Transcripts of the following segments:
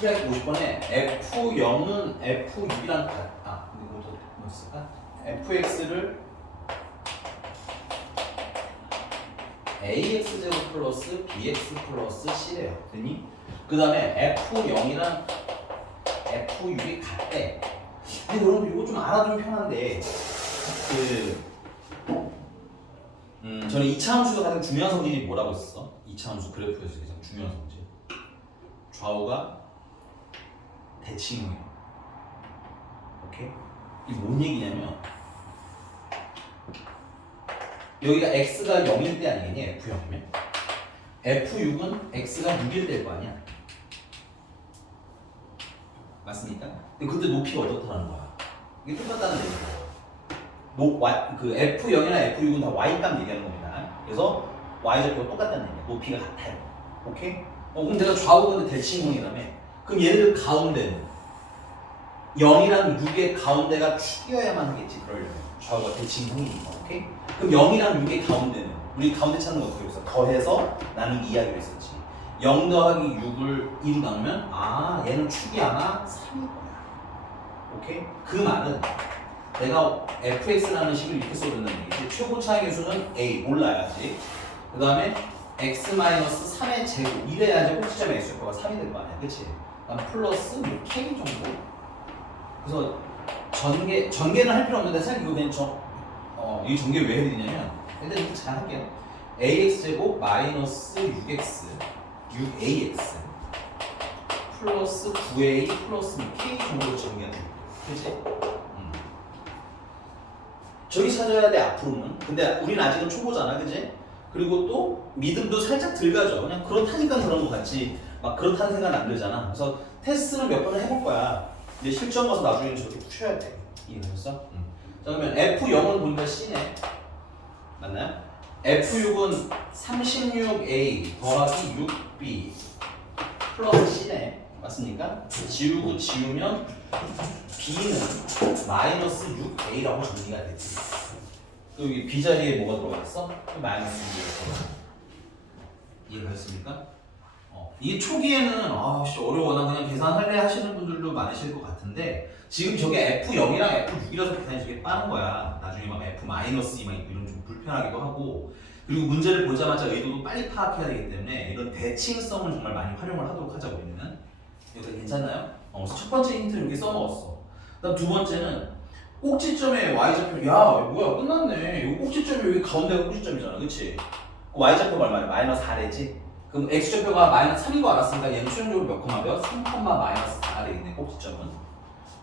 750번에 F0은 F6이랑 근데 뭐 쓸까? Fx를 AX제곱 플러스 BX 플러스 C래요. 됐니? 그 다음에 F0이랑 F6이 같대. 근데 여러분 이거 좀 알아두면 편한데 저는 2차 함수가 가장 중요한 성질이 뭐라고 했었어? 2차 함수 그래프에서 가장 중요한 성질. 좌우가 대칭이에요. 오케이? 이게 뭔 얘기냐면 여기가 x가 0일 때 아니겠니? F0이면 F6은 x가 6일 때일 거 아니야? 맞습니까? 근데 그때 높이가 어떻다는 거야? 이게 똑같다는 얘기야. 그 F0이나 F6은 다 y값 얘기하는 겁니다. 그래서 y절표가 똑같다는 얘기야. 높이가 같아요. 오케이? 그럼 내가 좌우가 근데 대칭형이라며? 그럼 얘네들 가운데는 0이랑 6의 가운데가 축이어야만 하겠지. 그러려면 좌우가 대칭형이니까. 오케이? 그럼 0이랑 6의 가운데는 우리 가운데 찾는 거 어떻게 했어? 더해서 나누기 이야기를 했었지. 0 더하기 6을 2로 나누면 얘는 축이 하나 3일 거야. 오케이? 그 말은 내가 fx라는 식을 이렇게 써준다는 얘기지. 최고 차의 개수는 a 몰라야지. 그 다음에 x-3의 제곱 이래야지 꼭지점 x표가 3이 될 거 아니야. 그치? 그다음 플러스 뭐 k 정도. 그래서 전개는 할 필요 없는데 사실 이거 그냥 이 전개 왜 해야 되냐면 일단 이렇게 잘 할게요. ax제곱 마이너스 6ax 플러스 9a 플러스 k 정도로 전개가 됩니다. 그치? 저기 찾아야 돼 앞으로는. 근데 우린 아직은 초보잖아, 그지? 그리고 또 믿음도 살짝 들가죠. 그냥 그렇다니까 그런 거 같지. 막 그렇다는 생각은 안 들잖아. 그래서 테스트는 몇 번을 해볼 거야. 이제 실전 가서 나중에는 저렇게 푸셔야 돼. 이해되셨어? 자 그러면 F0은 보니까 C네. 맞나요? F6은 36A 더하기 6B 플러스 C네. 맞습니까? 지우고 지우면 B는 마이너스 6A라고 정리가 되지. 여기 B 자리에 뭐가 들어가 있어? 마이너스 6A가 이해가셨습니까? 이게 초기에는 어려워 나 그냥 계산할래 하시는 분들도 많으실 것 같은데 지금 저게 F0이랑 F6이라서 계산이 되게 빠른 거야. 나중에 막 F-2 막 있고 이러면 좀 불편하기도 하고 그리고 문제를 보자마자 의도도 빨리 파악해야 되기 때문에 이런 대칭성을 정말 많이 활용을 하도록 하자 우리는. 이거 괜찮나요? 그래서 첫 번째 힌트를 이렇게 써먹었어. 그다음 두 번째는 꼭지점의 y좌표 야 뭐야 끝났네. 이거 꼭지점이 여기 가운데가 꼭지점이잖아. 그치? y좌표가 얼마야? 마이너스 4래지? 그럼 x좌표가 마이너스 3인 거 알았으니까 얘는 최종적으로 몇 콤마며? 3, 마이너스 4래 있네 꼭지점은.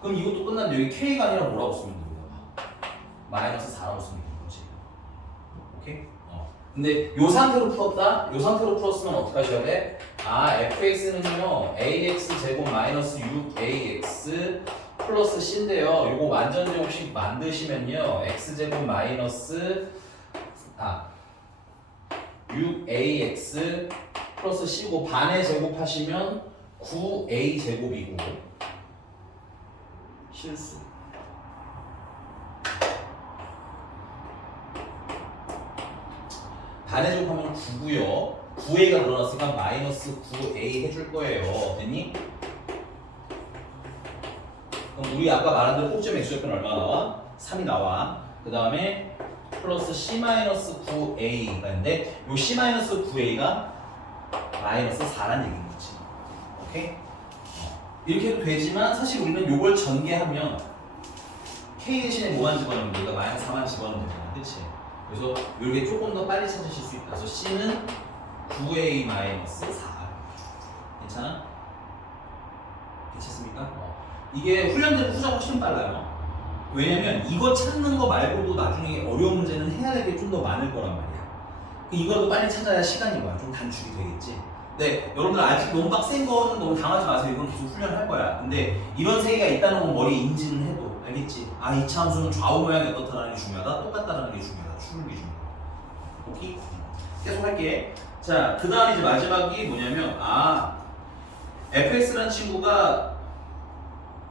그럼 이것도 끝났는데 여기 k가 아니라 뭐라고 쓰면 돼? 마이너스 4라고 쓰면 되는 거지. 오케이? 근데 요 상태로 풀었다? 요 상태로 풀었으면 어떻게 하셔야 돼? fx는요 ax 제곱 마이너스 6ax 플러스 c인데요. 요거 완전제곱식 만드시면요 x제곱 마이너스 6ax 플러스 c고 반에 제곱하시면 9a 제곱이고 실수. 반에 제곱하면 9고요. 9a가 늘어났으니까 마이너스 9a 해줄 거예요. 됐니? 그럼 우리 아까 말한 대로 꼭지점 x좌표는 얼마 나와? 3이 나와. 그 다음에 플러스 c-9a가 있는데 요 c-9a가 마이너스 4라는 얘기인 거지. 오케이? 이렇게 해도 되지만 사실 우리는 요걸 전개하면 k 대신에 뭐만 집어넣으면 우리가 마이너스 4만 집어넣으면 되잖아. 그치? 그래서 이게 조금 더 빨리 찾으실 수 있다. 그래서 C는 9A 마이너스 4. 괜찮아? 괜찮습니까? 이게 훈련되는 후자가 훨씬 빨라요. 왜냐면 이거 찾는 거 말고도 나중에 어려운 문제는 해야 될 게 좀 더 많을 거란 말이야. 이거라도 빨리 찾아야 시간이 뭐야? 좀 단축이 되겠지. 근데 여러분들 아직 너무 빡센 거는 너무 당하지 마세요. 이건 계속 훈련할 거야. 근데 이런 세 개가 있다는 건 머리에 인지는 해도 알겠지? 2차 함수는 좌우 모양이 어떻다는 게 중요하다. 똑같다는 게 중요하다. 추론이 중요하다. 오케이? 계속 할게. 자, 그 다음 이제 마지막이 뭐냐면 fx라는 친구가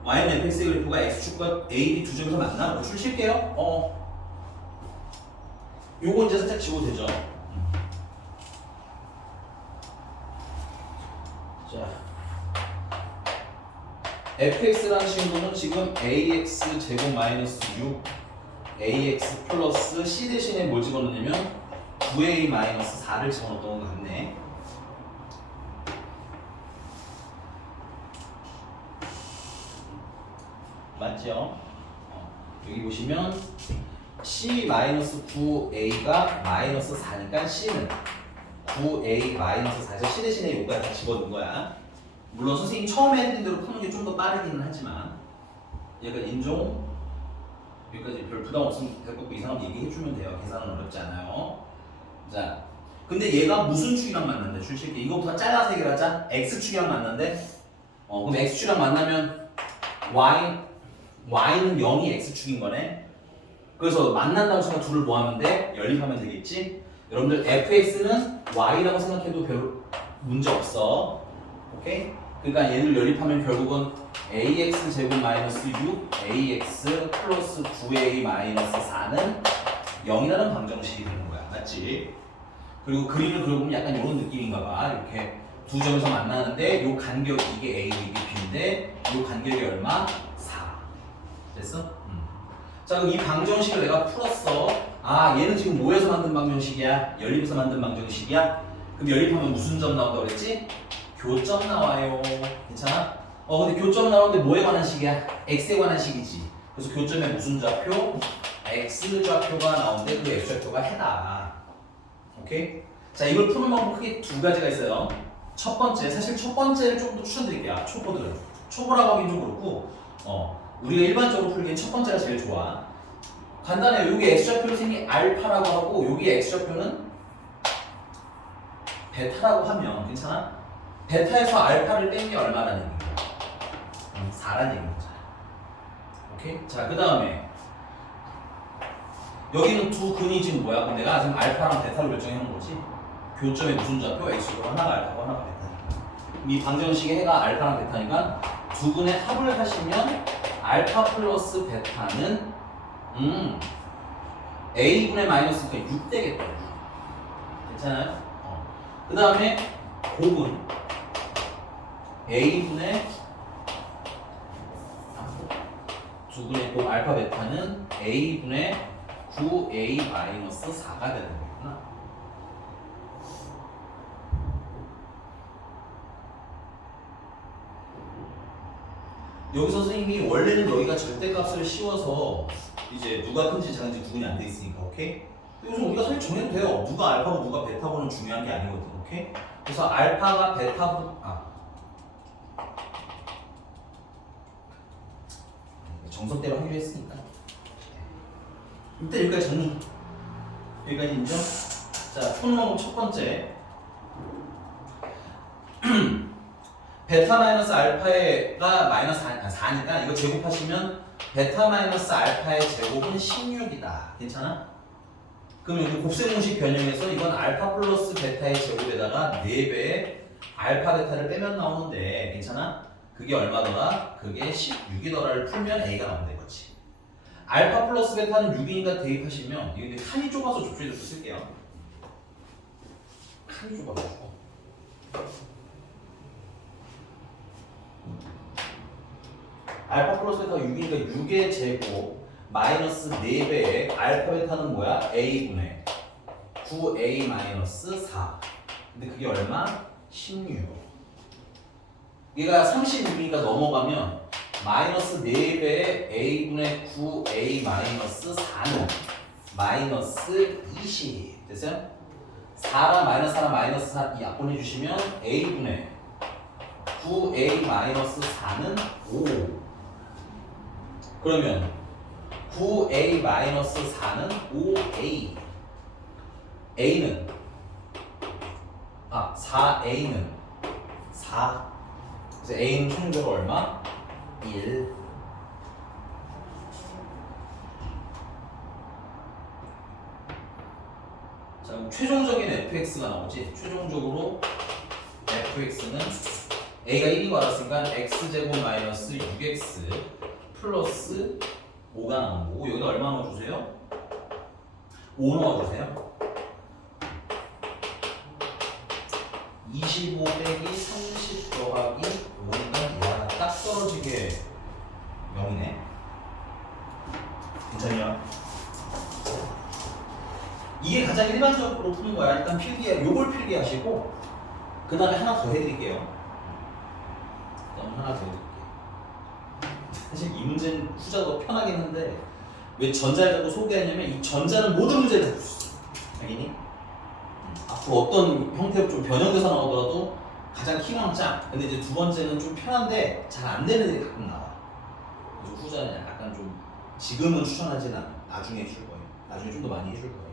y는 fx의 그래프가 x축과 a, b 두 점에서 만나? 줄 칠게요. 요거 이제 살짝 지워도 되죠. 자, fx라는 친구는 지금 ax 제곱 마이너스 6 ax 플러스 c 대신에 뭘 집어넣냐면 9a 마이너스 4를 집어넣었던 것 같네. 맞죠? 여기 보시면 c 마이너스 9a가 마이너스 4니까 c는 9a 마이너스 4에서 c 대신에 여기까지 다 집어넣은 거야. 물론 선생님이 처음에 해드린 대로 푸는 게 좀 더 빠르기는 하지만 얘가 인종 여기까지 별 부담 없으면 될 거고 이상하게 얘기해주면 돼요. 계산은 어렵지 않아요. 자, 근데 얘가 무슨 축이랑 만난대? 줄칠게. 이거부터 잘라서 해결하자. x축이랑 만난대. 그럼 x축이랑 만나면 y는 0이 x축인 거네. 그래서 만난다고 해서 둘을 뭐 하면 돼? 연립하면 되겠지? 여러분들 fx는 y라고 생각해도 별 문제 없어. 오케이? 그러니까 얘를 연립하면 결국은 ax 제곱 마이너스 6 ax 플러스 9a 마이너스 4는 0이라는 방정식이 되는 거야. 맞지? 그리고 그림을 그려보면 약간 이런 느낌인가 봐. 이렇게 두 점에서 만나는데 요 간격 이게 a고 이게 b인데 요 간격이 얼마? 4. 됐어? 자, 그럼 이 방정식을 내가 풀었어. 아, 얘는 지금 뭐에서 만든 방정식이야? 연립에서 만든 방정식이야? 그럼 연립하면 무슨 점 나온다고 그랬지? 교점 나와요. 괜찮아? 근데 교점 나오는데 뭐에 관한 식이야? x에 관한 식이지. 그래서 교점에 무슨 좌표? x 좌표가 나오는데 그 x 좌표가 해다. 오케이? 자, 이걸 푸는 방법 크게 두 가지가 있어요. 첫 번째, 사실 첫 번째를 조금 더 추천드릴게요. 초보들은. 초보라고 하긴 좀 그렇고, 우리가 일반적으로 풀기엔 첫 번째가 제일 좋아. 간단해요. 여기 x좌표를 선생님이 알파라고 하고 여기 x좌표는 베타라고 하면 괜찮아? 베타에서 알파를 뺀 게 얼마라는 얘기야? 4라는 얘기인 거잖아. 오케이? 자, 그 다음에 여기는 두 근이 지금 뭐야? 그럼 내가 지금 알파랑 베타를 결정해 놓은 거지? 교점에 무슨 좌표? x좌표 하나가 알파고 하나가 베타니까. 이 방정식의 해가 알파랑 베타니까 두 근의 합을 하시면 알파 플러스 베타는 a분의 마이너스니까 6 되겠다. 6. 괜찮아요? 그 다음에 곱은 a분의 두 분의 곱 알파 베타는 a분의 9a 마이너스 4가 되는 거구나. 여기서 선생님이 원래는 여기가 절대값을 씌워서 이제 누가 큰지 작은지 구분이 안 돼 있으니까, 오케이? 요즘 우리가 사실 정해도 돼요. 누가 알파고 누가 베타고는 중요한 게 아니거든, 오케이? 그래서 알파가 베타고 정석대로 하기로 했으니까 일단 여기까지 정리. 여기까지 인정? 자, 푸는 방법 첫 번째. 베타 마이너스 알파가 마이너스 4니까 이거 제곱하시면 베타 마이너스 알파의 제곱은 16이다. 괜찮아? 그럼 여기 곱셈 공식 변형해서 이건 알파 플러스 베타의 제곱에다가 4배의 알파 베타를 빼면 나오는데 괜찮아? 그게 얼마더라? 그게 16이더라를 풀면 A가 나온다 이거지. 알파 플러스 베타는 6이니까 대입하시면 이게 칸이 좁아서 좁혀서 쓸게요. 칸이 좁아가지고 알파 플러스 베타가 6이니까 6의 제곱 마이너스 4배의 알파 베타는 뭐야? A분의 9A 마이너스 4. 근데 그게 얼마? 16. 얘가 36이니까 넘어가면 마이너스 4배의 A분의 9A 마이너스 4는 마이너스 20. 됐어요? 4랑 마이너스 4랑 마이너스 4 약분해 주시면 A분의 9A 마이너스 4는 5. 그러면 9A 마이너스 4는 5A. A는 4A는 4. 그래서 A는 총적으로 얼마? 1. 자, 그럼 최종적인 fx가 나오지. 최종적으로 fx는 a가 1이고 알았으니까 x제곱 마이너스 6x 플러스 5가 나온 거고 여기다 얼마 넣어주세요? 5 넣어주세요. 25 빼기 30 더하기 5니까 야, 딱 떨어지게 0이네. 괜찮냐? 이게 가장 일반적으로 푸는 거야. 일단 요걸 필기하시고 그 다음에 하나 더 해드릴게요. 하나 더 해드릴게요. 사실 이 문제는 후자가 편하긴 한데 왜 전자를 자꾸 소개하냐면 이 전자는 모든 문제를 다 풀 수 있어. 알겠니? 앞으로 어떤 형태로 좀 변형돼서 나오더라도 가장 키왕짱. 근데 이제 두 번째는 좀 편한데 잘 안 되는 애들이 가끔 나와. 그래서 후자는 약간 좀 지금은 추천하진 않아. 나중에 해줄 거예요. 나중에 좀 더 많이 해줄 거예요.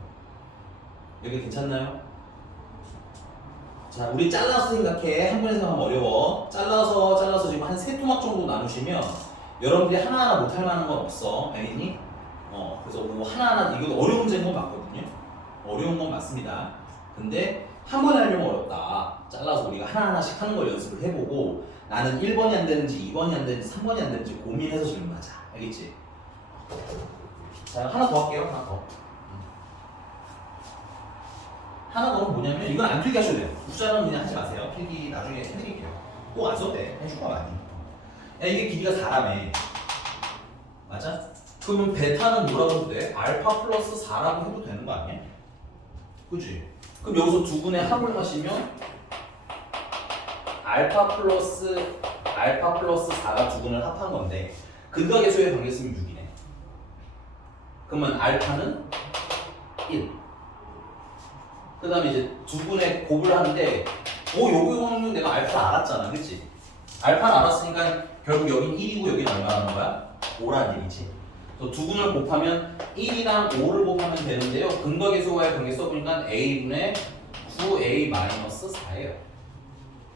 여기 괜찮나요? 자, 우리 잘라서 생각해. 한 번에 생각하면 어려워. 잘라서 지금 한 세 토막 정도 나누시면 여러분들이 하나하나 못할 만한 건 없어. 알겠니? 그래서 뭐 하나하나 이거 어려운 문제인 건 맞거든요. 어려운 건 맞습니다. 근데 한 번에 하려면 어렵다. 잘라서 우리가 하나하나씩 하는 걸 연습을 해보고 나는 1번이 안 되는지 2번이 안 되는지 3번이 안 되는지 고민해서 질문하자. 알겠지? 자, 하나 더 할게요. 하나 더. 하나 더는 뭐냐면 이건 안 필기하셔도 돼요. 후자는 그냥 하지 마세요. 필기 나중에 해드릴게요. 꼭 안 써도 돼. 해줄 거 많이. 야, 이게 길이가 4라며. 맞아? 그러면 베타는 뭐라고 해도 돼? 알파 플러스 4라고 해도 되는 거 아니야? 그지? 그럼 여기서 두 분의 합을 하시면 알파 플러스 4가 두 분을 합한 건데 근각계수의 관계 쓰면 6이네. 그러면 알파는 1. 그 다음에 이제 두 분의 곱을 하는데 요거는 내가 알파를 알았잖아. 그치? 알파를 알았으니까 결국 여긴 1이고 여긴 얼마라는 거야? 5라는 얘기지. 그래서 두 분을 곱하면 1이랑 5를 곱하면 되는데요. 근각계수와의 관계 써보니까 a분의 9a-4예요.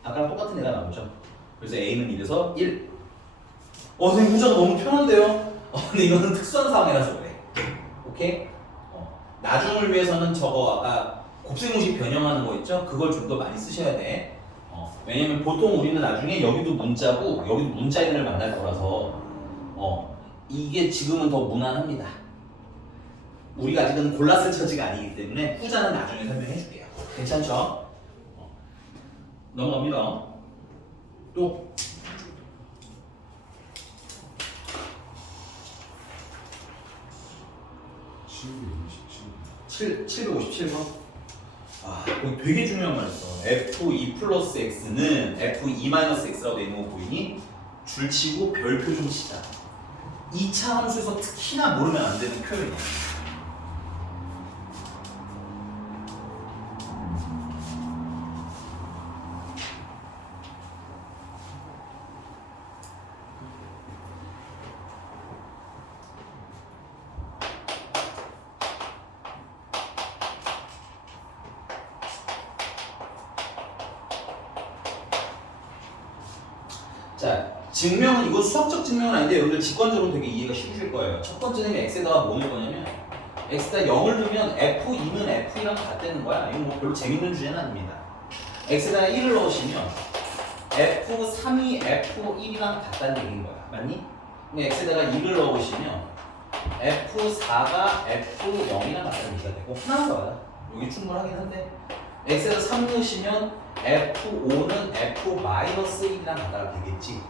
아까랑 똑같은 애가 나오죠. 그래서 a는 1에서 1. 선생님 후자가 너무 편한데요? 근데 이거는 특수한 상황이라서 그래. 오케이? 나중을 위해서는 저거 아까 곱셈공식 변형하는 거 있죠? 그걸 좀 더 많이 쓰셔야 돼. 왜냐면 보통 우리는 나중에 여기도 문자고 여기도 문자인을 만날 거라서 이게 지금은 더 무난합니다. 우리가 아직은 골라쓸 처지가 아니기 때문에 후자는 나중에 설명해 줄게요. 괜찮죠? 넘어갑니다. 또 757번. 거기 되게 중요한 말 했어. F2 플러스 X는 F2 마이너스 X라고 되어 있는 거 보이니? 줄치고 별표 좀 치자. 2차 함수에서 특히나 모르면 안 되는 표현이야. 자, 증명은 이거 수학적 증명은 아닌데 여러분들 직관적으로 되게 이해가 쉬우실 거예요. 첫 번째는 x에다가 뭐 넣을 거냐면 x에다 0을 넣으면 f2는 f2랑 같다는 거야. 이건 뭐 별로 재밌는 주제는 아닙니다. x에다가 1을 넣으시면 f3이 f1이랑 같다는 얘기인 거야. 맞니? 근데 x에다가 2를 넣으시면 f4가 f0이랑 같다는 얘기가 되고 하나만 더 봐요. 여기 충분하긴 한데 x에다 3 넣으시면 F5는 F-1이랑 같다가 되겠지.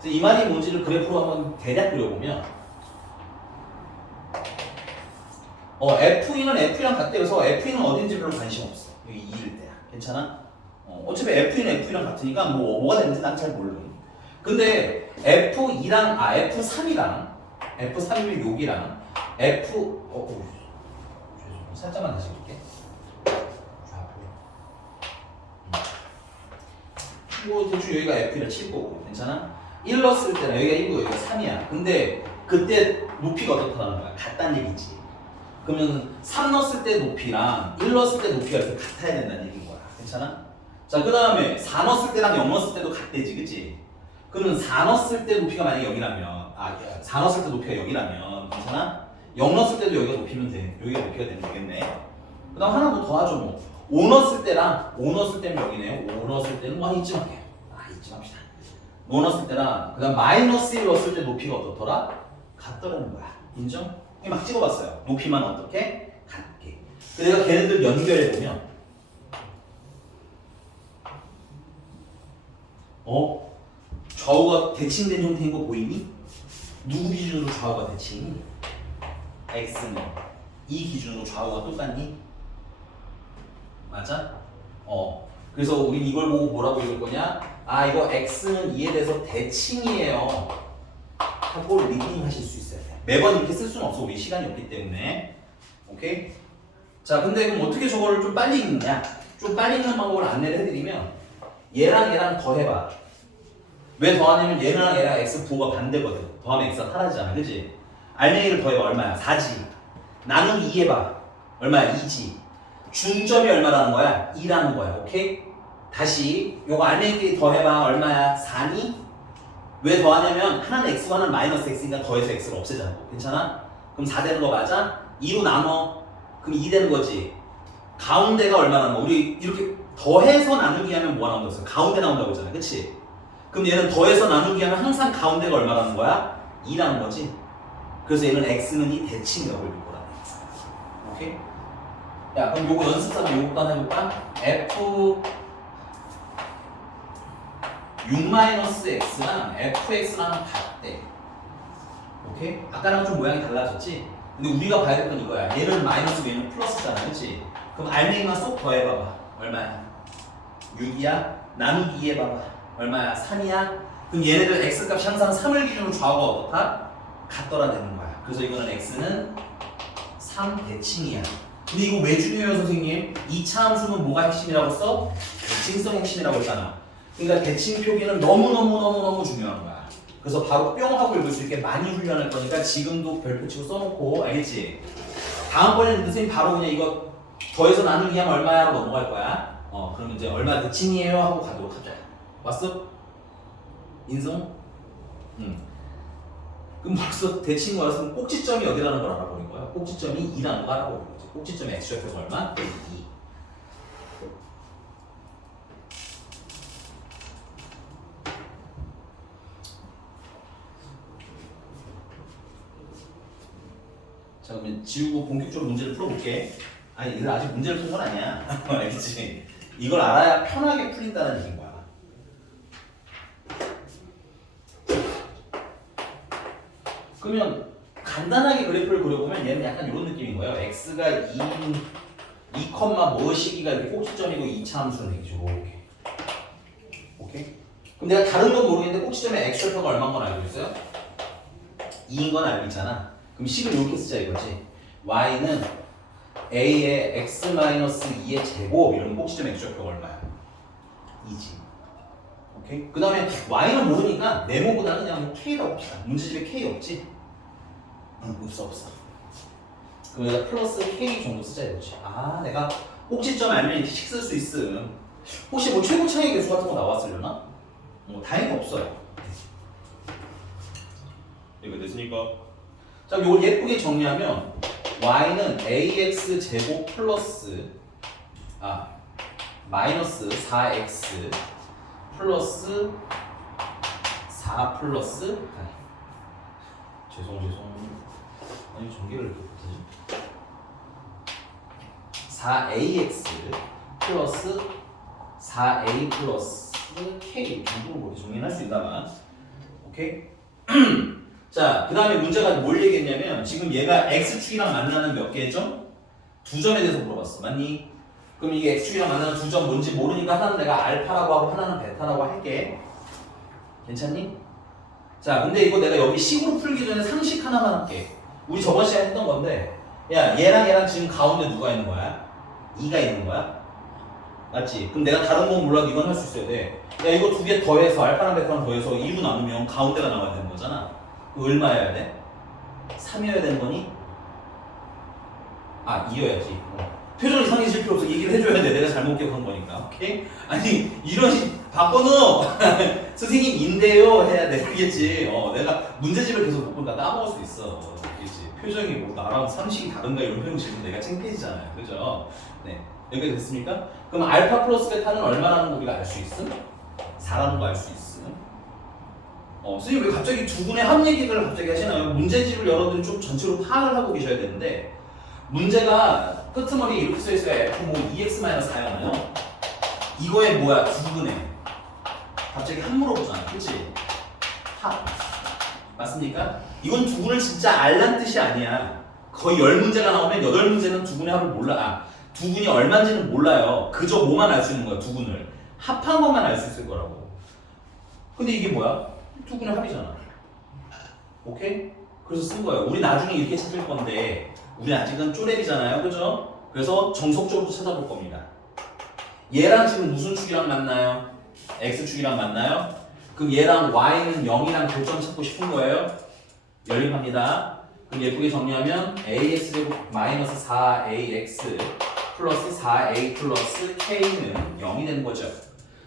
그래서 이 말이 뭔지를 그래프로 한번 대략 그려보면 F2는 F2랑 같대. 그래서 F2는 어딘지 별로 관심 없어. 여기 2일 때야. 괜찮아? 어차피 F2는 F2랑 같으니까 뭐가 되는지 난 잘 모르는. 근데 F3이랑 F3이면 여기랑 죄송해요. 살짝만 다시 볼게. 뭐 대충 여기가 F를 칠 거고 괜찮아? 1 넣었을 때는 여기가 1이고 여기가 3이야. 근데 그때 높이가 어떻다는 거야? 같다는 얘기지. 그러면 3 넣었을 때 높이랑 1 넣었을 때 높이가 이렇게 같아야 된다는 얘기인 거야. 괜찮아? 자, 그 다음에 4 넣었을 때랑 0 넣었을 때도 같대지, 그치? 그러면 4 넣었을 때 높이가 만약에 0이라면 4 넣었을 때 높이가 0이라면 괜찮아? 0 넣었을 때도 여기가 높이면 돼. 여기가 높이가 되면 되겠네. 그 다음 하나 뭐 더 하죠 뭐. 5 넣었을 때랑 5 넣었을 때는 여기네요. 5 넣었을 때는 이쯤 할게요. 이쯤 합시다. 5 넣었을 때랑 그 다음 마이너스 1 넣었을 때 높이가 어떻더라? 같더라는 거야. 인정? 막 찍어봤어요. 높이만 어떻게? 같게. 그래서 걔네들 연결해보면 좌우가 대칭된 형태인 거 보이니? 누구 기준으로 좌우가 대칭이? x는 이 기준으로 좌우가 똑같니? 맞아? 그래서 우린 이걸 보고 뭐라고 읽을 거냐? 아, 이거 x는 2에 대해서 대칭이에요 하고 리딩 하실 수 있어야 돼. 매번 이렇게 쓸 수는 없어. 우리 시간이 없기 때문에. 오케이? 자, 근데 그럼 어떻게 저거를 좀 빨리 읽느냐? 좀 빨리 읽는 방법을 안내를 해드리면 얘랑 얘랑 더해봐. 왜 더하냐면 얘랑 얘랑 x 부호가 반대거든. 더하면 x가 사라지잖아. 그치? 알맹이를 더해봐. 얼마야? 4지. 나누기 2해봐. 얼마야? 2지. 중점이 얼마라는 거야? 2라는 거야. 오케이? 다시 요거 알맹이끼리 더해봐. 얼마야? 4니? 왜 더하냐면 하나는 x고 하나는 마이너스 x니까 더해서 x를 없애자는 거. 괜찮아? 그럼 4 되는 거 맞아? 2로 나눠. 그럼 2 되는 거지. 가운데가 얼마라는 거? 우리 이렇게 더해서 나누기 하면 뭐가 나온다고 했어? 가운데 나온다고 했잖아. 그치? 그럼 얘는 더해서 나누기 하면 항상 가운데가 얼마라는 거야? 2라는 거지. 그래서 얘는 x는 이 대칭이라고 읽을 거라네. 오케이? 야, 그럼 요거 연습사면 요거 하나 해볼까? f 6-x랑 fx랑 같대. 오케이? 아까랑 좀 모양이 달라졌지? 근데 우리가 봐야 될 건 이거야. 얘는 마이너스고 얘는 플러스잖아. 그치? 그럼 알맹이만 쏙 더해봐봐. 얼마야? 6이야? 나누기 2해봐봐. 얼마야? 3이야? 그럼 얘네들 x값이 항상 3을 기준으로 좌우가 어떻다? 같더라 되는 거야. 그래서 이거는 x는 3 대칭이야. 근데 이거 왜 중요해요, 선생님? 2차 함수는 뭐가 핵심이라고 써? 대칭성 핵심이라고 했잖아. 그러니까 대칭 표기는 너무너무 중요한 거야. 그래서 바로 뿅 하고 읽을 수 있게 많이 훈련할 거니까 지금도 별표 치고 써놓고, 알겠지? 다음번에는 선생님 바로 그냥 이거 더해서 나누기 하면 얼마야? 하고 넘어갈 거야. 그러면 이제 얼마 대칭이에요? 하고 가도록 하자. 왔어? 인성? 그럼 벌써 대칭이 와서 꼭지점이 어디라는 걸 알아보는 거야? 꼭지점이 2라는 거 알아보는 거지. 꼭지점의 x좌표가 얼마? 2. 자, 그러면 지우고 본격적으로 문제를 풀어볼게. 아니, 이거 아직 문제를 푼 건 아니야. 알겠지? 이걸 알아야 편하게 풀린다는 얘기인 거야. 그러면 간단하게 그래프를 그려보면 얘는 약간 이런 느낌인 거예요. x가 2, 뭐 시기가 이렇게 꼭지점이고 2차 함수는 되겠죠. 이렇게. 오케이? 그럼 내가 다른 건 모르겠는데 꼭지점의 x좌표가 얼마인 건 알고 있어요? 2인 건 알고 있잖아. 그럼 식을 이렇게 쓰자 이거지. y는 a의 x-2의 제곱 이러면 꼭지점의 x좌표가 얼마야? 2지. 오케이? 그 다음에 y는 모르니까 네모보다는 그냥 뭐 k라고 합시다. 문제집에 k 없지? 없어. 그래서 플러스 k 정도 쓰자 이거지. 아, 내가 꼭지점 알면 이렇게 식 쓸 수 있음. 혹시 뭐 최고 차이 계수 같은 거 나왔으려나? 다행히 없어요. 이거 됐으니까. 자, 이걸 예쁘게 정리하면 y는 ax 제곱 플러스 마이너스 4x 플러스 4 플러스 죄송 아니 전개를 이렇게 못하지. 4ax 플러스 4a 플러스 k 정도로 정리할 수 있다만. 오케이? 자, 그 다음에 문제가 뭘 얘기했냐면 지금 얘가 x축이랑 만나는 몇 개의 점? 두 점에 대해서 물어봤어. 맞니? 그럼 이게 x축이랑 만나는 두 점 뭔지 모르니까 하나는 내가 알파라고 하고 하나는 베타라고 할게. 괜찮니? 자, 근데 이거 내가 여기 식으로 풀기 전에 상식 하나만 할게. 우리 저번 시간에 했던 건데, 야, 얘랑 지금 가운데 누가 있는 거야? 2가 있는 거야? 맞지? 그럼 내가 다른 건 몰라도 이건 할 수 있어야 돼. 야, 이거 두 개 더해서 알파랑 베타랑 더해서 2로 나누면 가운데가 나와야 되는 거잖아. 얼마여야 돼? 3이어야 되는 거니? 2여야지. 표정 이상해질 필요 없어. 얘기를 해줘야 돼. 내가 잘못 기억한 거니까. 오케이? 아니, 이런 박건우 선생님인데요 해야 되겠지. 내가 문제집을 계속 못 보니까 까먹을 수 있어. 알겠지? 표정이 뭐 나랑 상식이 다른가 이런 표정 지으면 내가 창피해지잖아요. 그죠? 네. 여기까지 됐습니까? 그럼 알파 플러스 베타는 얼마라는 거 우리가 알 수 있음? 4라는 거 알 수 있음? 선생님 왜 갑자기 두 분의 합 얘기를 갑자기 하시나요? 문제집을 여러분들이 좀 전체로 파악을 하고 계셔야 되는데 문제가 끄트머리 이렇게 써있어요. f 뭐 2x-4였나요? 이거에 뭐야? 두 분의 갑자기 합 물어보잖아. 그치? 합 맞습니까? 이건 두분을 진짜 알란 뜻이 아니야. 거의 10문제가 나오면 8문제는 두분의 합을 몰라. 두분이 얼마인지는 몰라요. 그저 뭐만 알 수 있는 거야, 두분을. 합한 것만 알 수 있을 거라고. 근데 이게 뭐야? 두분의 합이잖아. 오케이? 그래서 쓴 거예요. 우리 나중에 이렇게 찾을 건데 우리 아직은 쪼렙이잖아요. 그죠? 그래서 정석적으로 찾아볼 겁니다. 얘랑 지금 무슨 축이랑 만나요? X축이랑 만나요? 그럼 얘랑 Y는 0이랑 교점 찾고 싶은 거예요? 연립합니다. 그럼 예쁘게 정리하면 AX제곱 마이너스 4AX 플러스 4A 플러스 K는 0이 되는 거죠.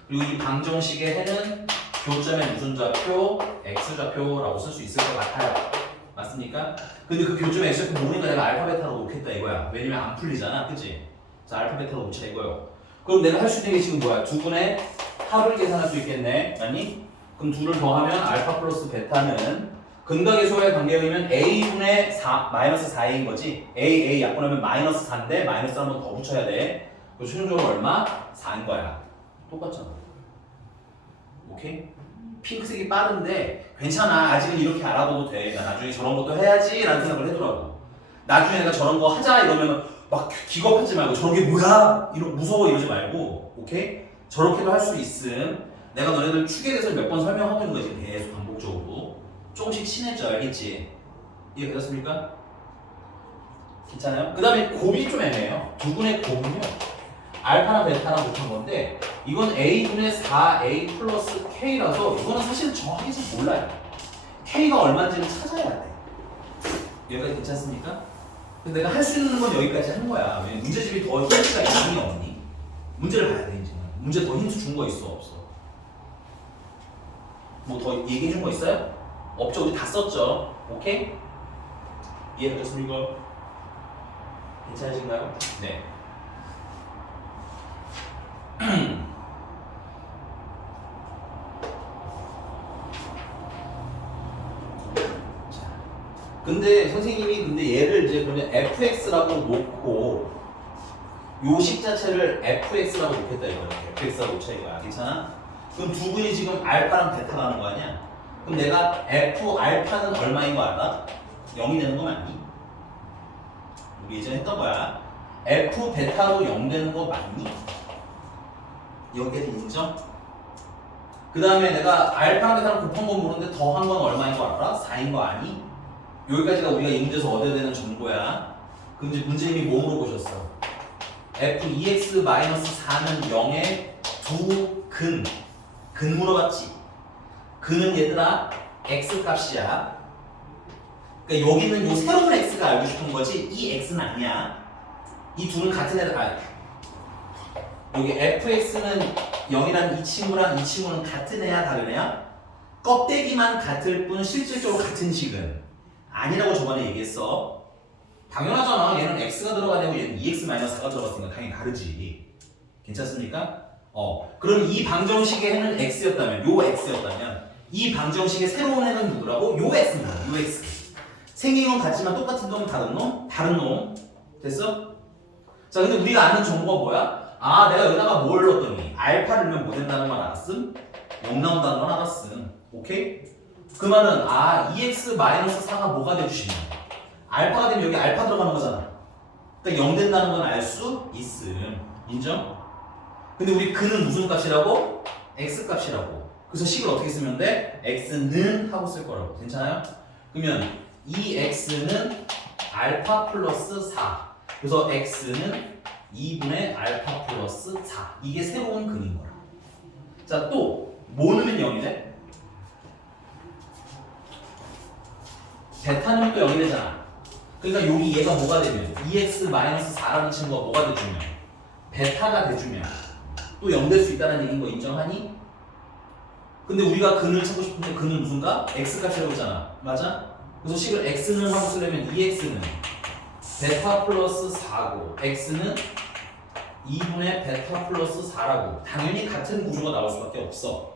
그리고 이 방정식의 해는 교점의 무슨 좌표? X좌표라고 쓸 수 있을 것 같아요. 맞습니까? 근데 그 교점의 X좌표 모르니까 내가 알파 베타로 놓겠다 이거야. 왜냐면 안 풀리잖아. 그치? 자, 알파 베타로 놓자 이거요. 그럼 내가 할 수 있는 게 지금 뭐야? 두 분의 합을 계산할 수 있겠네. 아니? 그럼 둘을 더하면 알파 플러스 베타는 근각의 소의 관계형이면 A분의 4, 마이너스 4A인 거지. A 약분하면 마이너스 4인데 마이너스 한 번 더 붙여야 돼. 그 최종적으로 얼마? 4인 거야. 똑같잖아. 오케이? 핑크색이 빠른데 괜찮아. 아직은 이렇게 알아봐도 돼. 나 나중에 저런 것도 해야지 라는 생각을 하더라고. 나중에 내가 저런 거 하자 이러면 막 기겁하지 말고 저런 게 뭐야? 무서워 이러지 말고. 오케이? 저렇게도 할 수 있음. 내가 너네들 축에 대해서 몇 번 설명하고 있는 거지. 계속 반복적으로. 조금씩 친해져. 알겠지? 이해되셨습니까? 괜찮아요? 그 다음에 곱이 좀 애매해요. 두 분의 곱은요. 알파랑 베타랑 곱한 건데 이건 A분의 4A 플러스 K라서 이거는 사실 정확히 잘 몰라요. K가 얼마인지는 찾아야 돼. 여기까지 괜찮습니까? 근데 내가 할 수 있는 건 여기까지 한 거야. 왜냐면 문제집이 더 힌트가 있니 없니? 문제를 봐야 돼 이제. 문제 더 힌트 준 거 있어 없어? 뭐 더 얘기해 준 거 있어요? 없죠. 우리 다 썼죠. 오케이? 이해되셨습니까? 괜찮으신가요? 네. 근데 선생님이 얘를 이제 그러면 fx라고 놓고 요 식 자체를 fx라고 놓겠다 이거야. fx라고 놓자 이거야. 괜찮아? 그럼 두 분이 지금 알파랑 베타라는 거 아니야? 그럼 내가 f 알파는 얼마인 거 알아? 0이 되는 거 맞니? 우리 예전에 했던 거야. f 베타도 0 되는 거 맞니? 여기까지 인정? 그 다음에 내가 알파랑 베타랑 곱한 건 모르는데 더한 건 얼마인 거 알아? 4인 거 아니? 여기까지가 우리가 이 문제에서 얻어야 되는 정보야. 그럼 이제 문제님이 뭐 물어보셨어? f2x-4는 0의 두 근 물어봤지? 근은 얘들아 x 값이야. 그러니까 여기는 요 새로운 x가 알고 싶은 거지 이 x는 아니야. 이 둘은 같은 애들 여기 fx는 0이란 이 친구는 같은 애야 다른 애야? 껍데기만 같을 뿐 실질적으로 같은 식은 아니라고 저번에 얘기했어. 당연하잖아. 얘는 x가 들어가야 되고 얘는 2x-4가 들어갔으니까 당연히 다르지. 괜찮습니까? 그럼 이 방정식의 해는 x였다면 요 x였다면 이 방정식의 새로운 해는 누구라고? 요 x입니다. 요 x. 생긴 건 같지만 똑같은 놈은 다른 놈? 다른 놈. 됐어? 자, 근데 우리가 아는 정보가 뭐야? 내가 여기다가 뭘 넣었더니 알파를 넣으면 뭐 된다는 건 알았음? 0 나온다는 건 알았음. 오케이? 그 말은 2x-4가 뭐가 돼주시냐? 알파가 되면 여기 알파 들어가는 거잖아. 그러니까 0 된다는 건 알 수 있음. 인정? 근데 우리 근은 무슨 값이라고? x 값이라고. 그래서 식을 어떻게 쓰면 돼? x는 하고 쓸 거라고. 괜찮아요? 그러면 이 x는 알파 플러스 4. 그래서 x는 2분의 알파 플러스 4. 이게 새로운 근인 거야. 자, 또 뭐 넣으면 0이 돼? 베타는 또 0이 되잖아. 그러니까 여기 얘가 뭐가 되면 2x-4라는 친구가 뭐가 돼주면 베타가 돼주면 또 0 될 수 있다는 얘기인 거 인정하니? 근데 우리가 근을 찾고 싶은데 근은 무슨 값? x값이라고 했잖아. 맞아? 그래서 식을 x는 하고 쓰려면 2x는 베타 플러스 4고 x는 2분의 베타 플러스 4라고 당연히 같은 구조가 나올 수밖에 없어.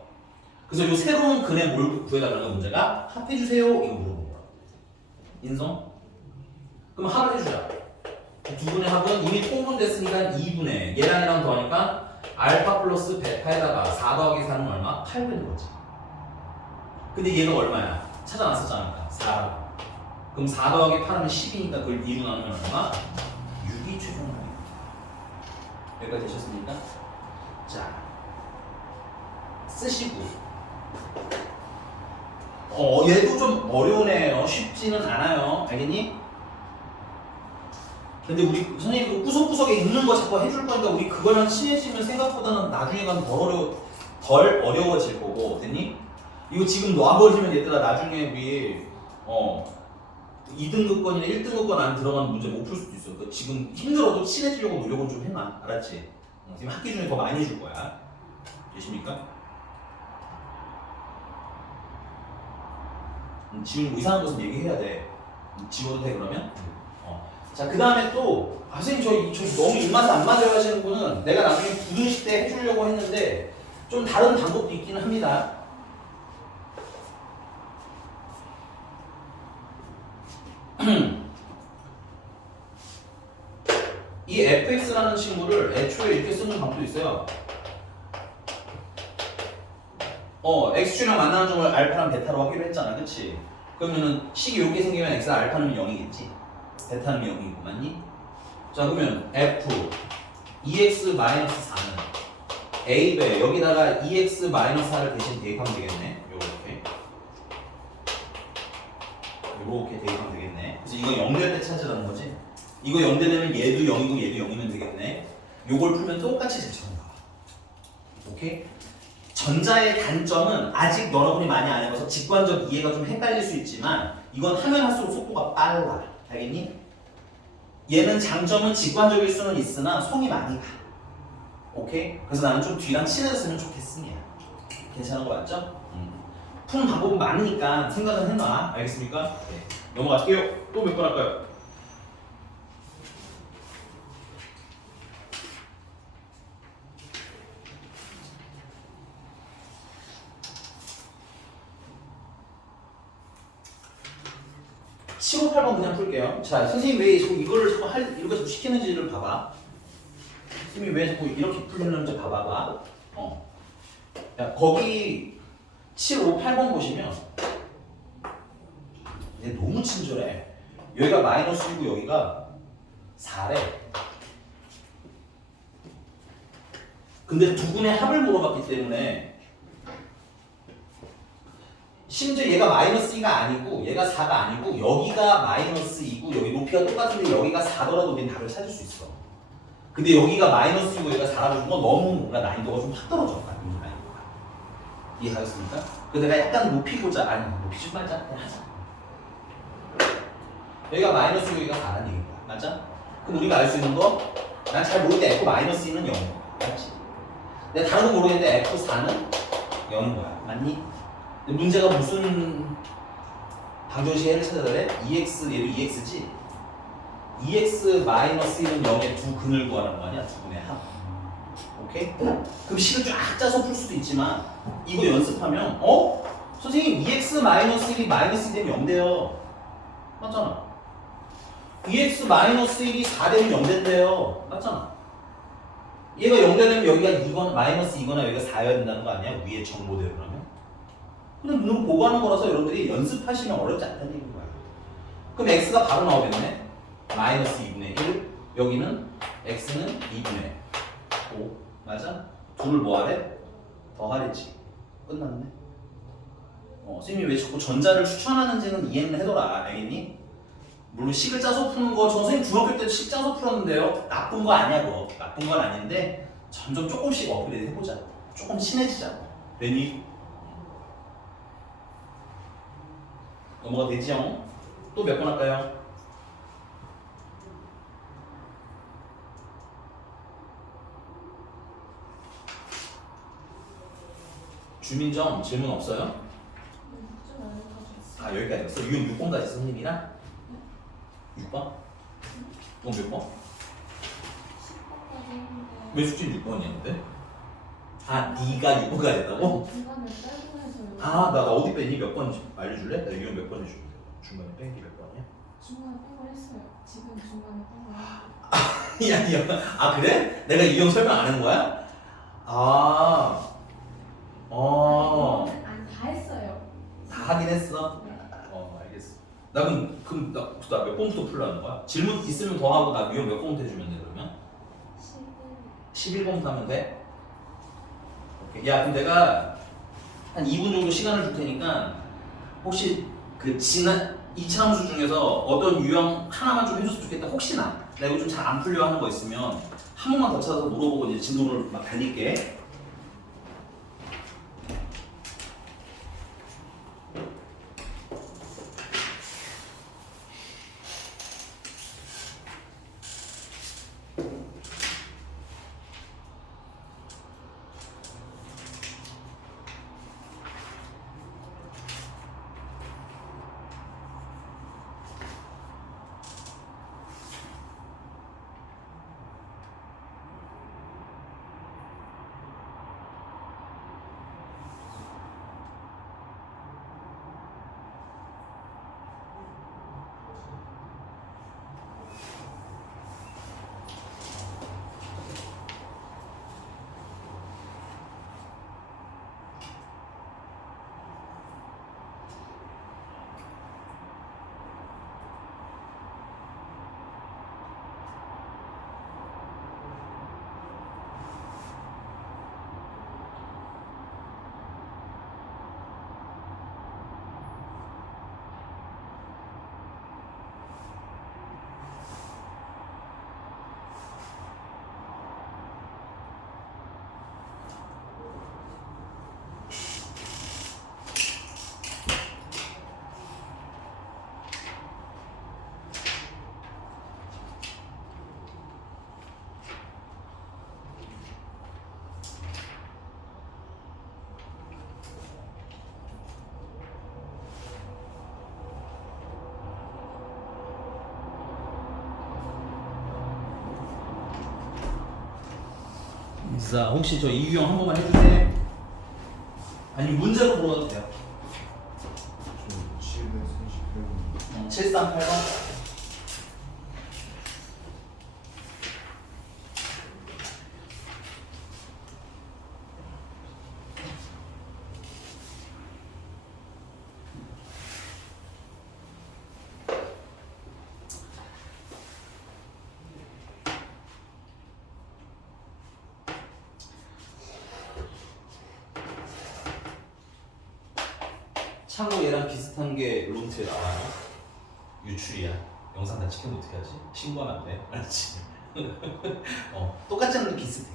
그래서 이 새로운 근의 뭘 구해달라는 문제가 합해주세요 이거 물어본 거야. 인성? 그럼 합을 해주자. 두 분의 합은 이미 통분됐으니까 2분의 얘랑 얘랑 더하니까 알파 플러스 베타에다가 4 더하기 4는 얼마? 8 되는 거지. 근데 얘가 얼마야? 찾아놨었잖아. 4. 그럼 4 더하기 8 하면 10이니까 그걸 2로 나누면 얼마? 6이 최종합입니다. 여기까지 되셨습니까? 자, 쓰시고. 얘도 좀 어려우네요. 쉽지는 않아요. 알겠니? 근데 우리 선생님 그 구석구석에 있는 거 자꾸 해줄 거니까 우리 그거랑 친해지면 생각보다는 나중에 가면 덜 어려워질 거고, 됐니? 이거 지금 놔버리면 얘들아 나중에 우리 2등급권이나 1등급권 안에 들어가는 문제 못 풀 수도 있어. 그러니까 지금 힘들어도 친해지려고 노력은 좀 해놔. 알았지? 지금 학기 중에 더 많이 줄 거야. 되십니까? 지금 이상한 것은 얘기해야 돼. 지워도 돼 그러면? 자, 그 다음에 또 선생님 저 너무 입맛에 안 맞아요 하시는 분은 내가 나중에 부등식 때 해주려고 했는데 좀 다른 방법도 있기는 합니다. 이 fx라는 친구를 애초에 이렇게 쓰는 방법도 있어요. x축이랑 만나는 점을 알파랑 베타로 하기로 했잖아, 그치? 그러면은 식이 이렇게 생기면 x가 알파는 0이겠지? 베타는 0이고, 맞니? 자, 그러면 f 2x-4는 a배 여기다가 2x-4를 대신 대입하면 되겠네. 요렇게 대입하면 되겠네. 그래서 이거 0 될 때 찾으라는 거지. 이거 0 되면 얘도 0이고 얘도 0이면 되겠네. 요걸 풀면 똑같이 제시하는 거야. 오케이? 전자의 단점은 아직 여러분이 많이 안 해봐서 직관적 이해가 좀 헷갈릴 수 있지만 이건 하면 할수록 속도가 빨라. 알겠니? 얘는 장점은 직관적일 수는 있으나 송이 많이 가. 오케이? 그래서 나는 좀 뒤랑 친해졌으면 좋겠습니다. 괜찮은 거 맞죠? 푸는 방법은 많으니까 생각은 해놔. 알겠습니까? 네. 넘어갈게요. 또 몇 번 할까요? (7호 8번) 그냥 풀게요. 자, 선생님 왜 자꾸 이거를 이렇게 자꾸 시키는지를 봐봐. 선생님이 왜 자꾸 이렇게 풀리는지 봐봐봐. 야, 거기 7, 5, 8번 보시면 얘 너무 친절해. 여기가 마이너스 1이고 여기가 4래. 근데 두 분의 합을 물어봤기 때문에 심지어 얘가 마이너스 2가 아니고 얘가 4가 아니고 여기가 마이너스 2고 여기 높이가 똑같은데 여기가 4더라도 우리는 답을 찾을 수 있어. 근데 여기가 마이너스 2고 여기가 4라고 준 건 너무 뭔가 난이도가 좀 확 떨어져. 이해하셨습니까? 그래서 내가 약간 높이고자 높이 좀 말자. 그냥 하자. 여기가 마이너스 2고 여기가 4라는 얘기인 거야. 맞아? 그럼 우리가 알 수 있는 거 난 잘 모르는데 F 마이너스 2는 0인 거야. 맞지? 내가 다른 거 모르겠는데 F4는 0인 거야. 맞니? 문제가 무슨 방정식의 해를 찾아달래? 2x 얘도 2x지? 2x-1은 0의 두 근을 구하라는 거 아니야? 두 근의 합. 오케이? 그럼 식을 쫙 짜서 풀 수도 있지만 이거 연습하면 선생님 2x-1이 마이너스 2 되면 0 돼요. 맞잖아. 2x-1이 4 되면 0 된대요. 맞잖아. 얘가 0 되려면 여기가 2거나 마이너스 2거나 여기가 4여야 된다는 거 아니야? 위에 정보대로라면. 그냥 눈으로 보고 하는 거라서 여러분들이 연습하시면 어렵지 않다는 얘기인 거야. 그럼 x가 바로 나오겠네. 마이너스 2분의 1. 여기는 x는 2분의 5. 맞아? 둘을 뭐 하래? 더하랬지. 끝났네. 선생님이 왜 자꾸 전자를 추천하는지는 이해는 해둬라. 알겠니? 물론 식을 짜서 푸는 거, 저 선생님 중학교 때도 식 짜서 풀었는데요. 나쁜 거 아니야, 그거. 나쁜 건 아닌데 점점 조금씩 업그레이드 해보자. 조금 친해지자고. 되니? 넘어가 되지요? 또 몇 번 할까요? 주민정 질문 없어요? 아, 여기까지 했어? 유형 6번까지 선생님이랑? 6번? 너 몇 번? 왜 숙제 6번이었는데? 아, 네가 6번까지 했다고? 아, 나 어디 뺐니? 몇 번 알려줄래? 나 유형 몇 번 해줄게. 중간에 뺀 게 몇 번이야? 중간에 뺀 걸 했어요. 지금 중간에 뺀 걸. 아, 그래? 내가 유형 설명 안 하는 거야? 아니, 다 했어요. 다 하긴 했어? 네. 알겠어. 나 그럼 나 몇 번부터 풀라는 거야? 질문 있으면 더 하고 나 유형 몇 번부터 해주면 돼 그러면? 11번부터 하면 돼? 오케이. 야 그럼 내가 한 2분 정도 시간을 줄 테니까 혹시 그 지난 2차 함수 중에서 어떤 유형 하나만 좀 해줬으면 좋겠다 혹시나 내가 이거 좀 잘 안 풀려 하는 거 있으면 한 번만 더 찾아서 물어보고 이제 진도를 막 달릴게. 자, 혹시 저 이유형 한 번만 해주세요. 아니 문제로 물어봐도 돼요. 7380. 참고 얘랑 비슷한 게 론트에 나와요. 유출이야. 영상 다 찍히면 어떻게 하지? 신고하면 안 돼. 알았지? 똑같지 않은데 비슷해.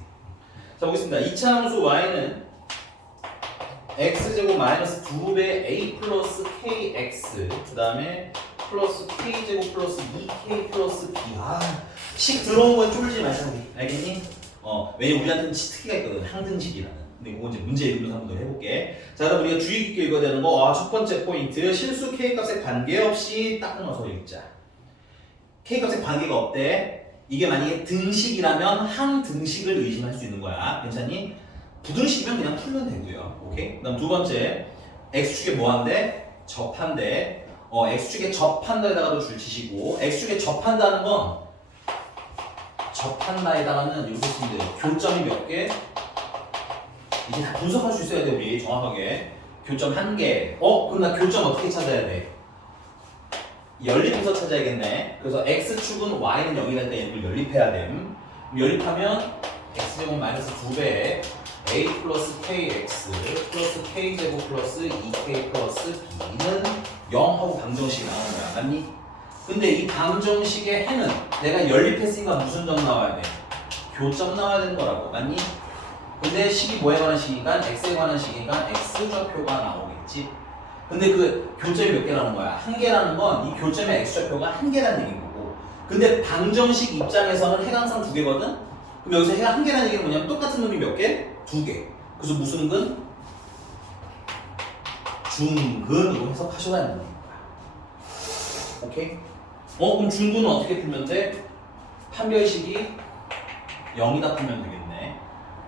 자 보겠습니다. 2차 함수 y는 x제곱 마이너스 2배 a 플러스 kx 그 다음에 플러스 k제곱 플러스 2k 플러스 b. 식 들어온 건 쫄지 말자 우리. 알겠니? 왜냐면 우리한테는 치트키가 있거든. 항등식이라는. 근데 이거 이제 문제 이름으로 한번 더 해볼게. 자, 그럼 우리가 주의 깊게 읽어야 되는 거, 첫 번째 포인트, 실수 k 값에 관계없이 딱 끊어서 읽자. k 값에 관계가 없대. 이게 만약에 등식이라면 항등식을 의심할 수 있는 거야. 괜찮니? 부등식이면 그냥 풀면 되고요. 오케이? 그다음 두 번째, x축에 뭐한대? 접한대. x축에 접한다에다가도 줄 치시고, x축에 접한다는 건 접한다에다가는 이렇게 쓰면 돼요. 교점이 몇 개? 이게 다 분석할 수 있어야 돼 우리 정확하게. 교점 1개. 그럼 나 교점 어떻게 찾아야 돼? 연립해서 찾아야겠네. 그래서 x축은 y는 0이니까 얘를 연립해야 됨. 연립하면 x제곱 마이너스 2배 a 플러스 kx 플러스 k제곱 플러스 2k 플러스 b는 0하고 방정식이 나오는 거야. 맞니? 근데 이 방정식의 해는 내가 연립했으니까 무슨 점 나와야 돼? 교점 나와야 되는 거라고. 맞니? 근데 식이 뭐에 관한 식이니까 x에 관한 식이니까 x좌표가 나오겠지. 근데 그 교점이 몇 개라는 거야? 1개라는 건 이 교점의 x좌표가 1개라는 얘기인 거고. 근데 방정식 입장에서는 해가 항상 2개거든? 그럼 여기서 해가 1개라는 얘기는 뭐냐면 똑같은 놈이 몇 개? 2개. 그래서 무슨 근? 중근으로 해석하셔야 되는 거야. 오케이? 그럼 중근은 어떻게 풀면 돼? 판별식이 0이다 풀면 되겠네.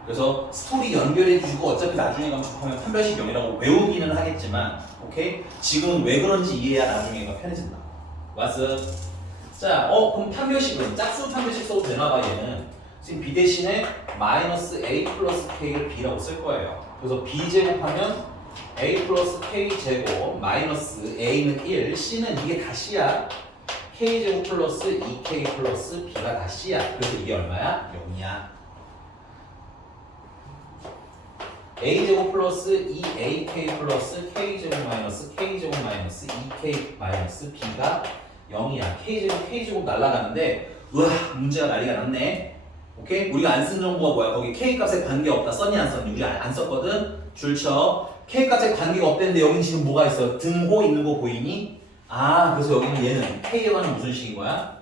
그래서 스토리 연결해 주시고 어차피 나중에 가면 접하면 판별식 0이라고 외우기는 하겠지만 오케이? 지금은 왜 그런지 이해해야 나중에가 편해진다. 왔어? 자, 그럼 판별식은 짝수 판별식 써도 되나봐 얘는. 지금 b 대신에 마이너스 a 플러스 k를 b라고 쓸 거예요. 그래서 b 제곱하면 a 플러스 k 제곱 마이너스 a는 1, c는 이게 다 c야. k 제곱 플러스 2k 플러스 b가 다 c야. 그래서 이게 얼마야? 0이야. a 제곱 플러스 2ak 플러스 k 제곱 마이너스 k 제곱 마이너스 2k 마이너스 b가 0이야. k 제곱 날라가는데 우와 문제가 난리가 났네. 오케이? 우리가 안 쓴 정보가 뭐야? 거기 k 값에 관계없다. 썼니 안 썼니? 우리 안 썼거든? 줄쳐. k 값에 관계가 없대는데 여긴 지금 뭐가 있어? 등호 있는 거 보이니? 아 그래서 여기는 얘는 k에 관한 무슨 식인 거야?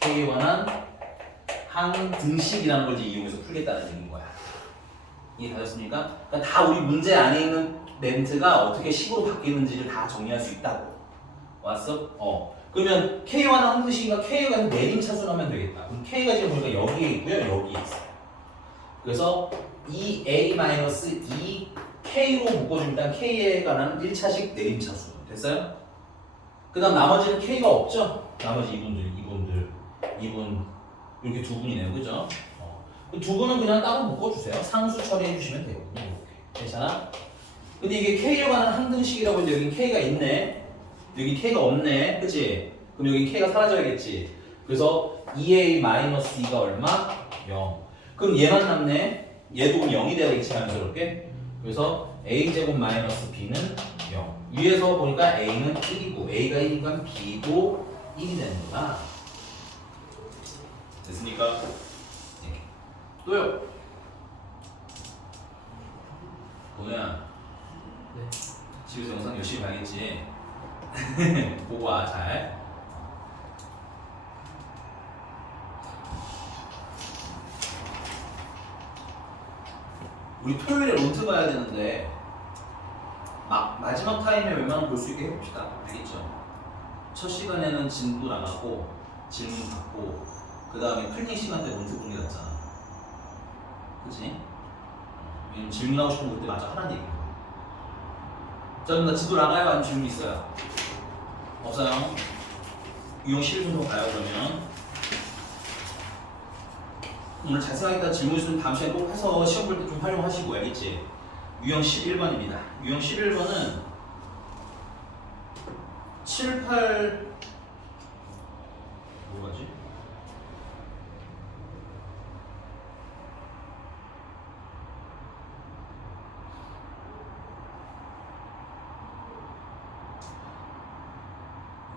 k에 관한 항등식이라는 걸 이제 이용해서 풀겠다는 얘기인 거야. 이해가셨습니까? 그러니까 다 우리 문제 안에 있는 멘트가 어떻게 식으로 바뀌는지를 다 정리할 수 있다고. 왔어? 그러면 K에 관한 항등식인가 K에 관한 내림차순 하면 되겠다. 그럼 K가 지금 보니까 여기에 있고요. 여기에 있어요. 그래서 2A-2K로 묶어줍니다. K에 관한 1차식 내림차순. 됐어요? 그 다음 나머지는 K가 없죠? 나머지 이분 이렇게 두 분이네요. 그죠? 두 분은 그냥 따로 묶어주세요. 상수 처리해 주시면 되거든요. 이렇게. 괜찮아? 근데 이게 K에 관한 항등식이라고 했는데 여기 K가 있네. 여기 K가 없네. 그치? 그럼 여기 K가 사라져야겠지. 그래서 2A-2가 얼마? 0. 그럼 얘만 남네. 얘도 0이 돼야 되겠지 자연스럽게. 그래서 A제곱 마이너스 B는 0. 위에서 보니까 A는 1이고 A가 1이니까 B도 1이 되는구나. 됐습니까? 네. 또요. 보면 네. 집에서 영상 열심히 봐야겠지. 보고 와 잘. 우리 토요일에 론트 봐야 되는데 마지막 타임에 웬만하면 볼 수 있게 해봅시다. 알겠죠? 첫 시간에는 진도 나가고 질문 받고 그 다음에 클릭 시간 때 론트 보는 게 낫잖아. 그치? 왜냐면 질문하고 싶은 거 그때 마저 하라는 얘기야. 자 그럼 나 지도 나가요? 아니면 질문 있어요? 없어요? 유형 11분 더 가요 그러면. 오늘 자세하게 질문 있으면 다음 시간에 꼭 해서 시험 볼 때 좀 활용하시고 알겠지? 유형 11번입니다. 유형 11번은 7, 8 뭐가지?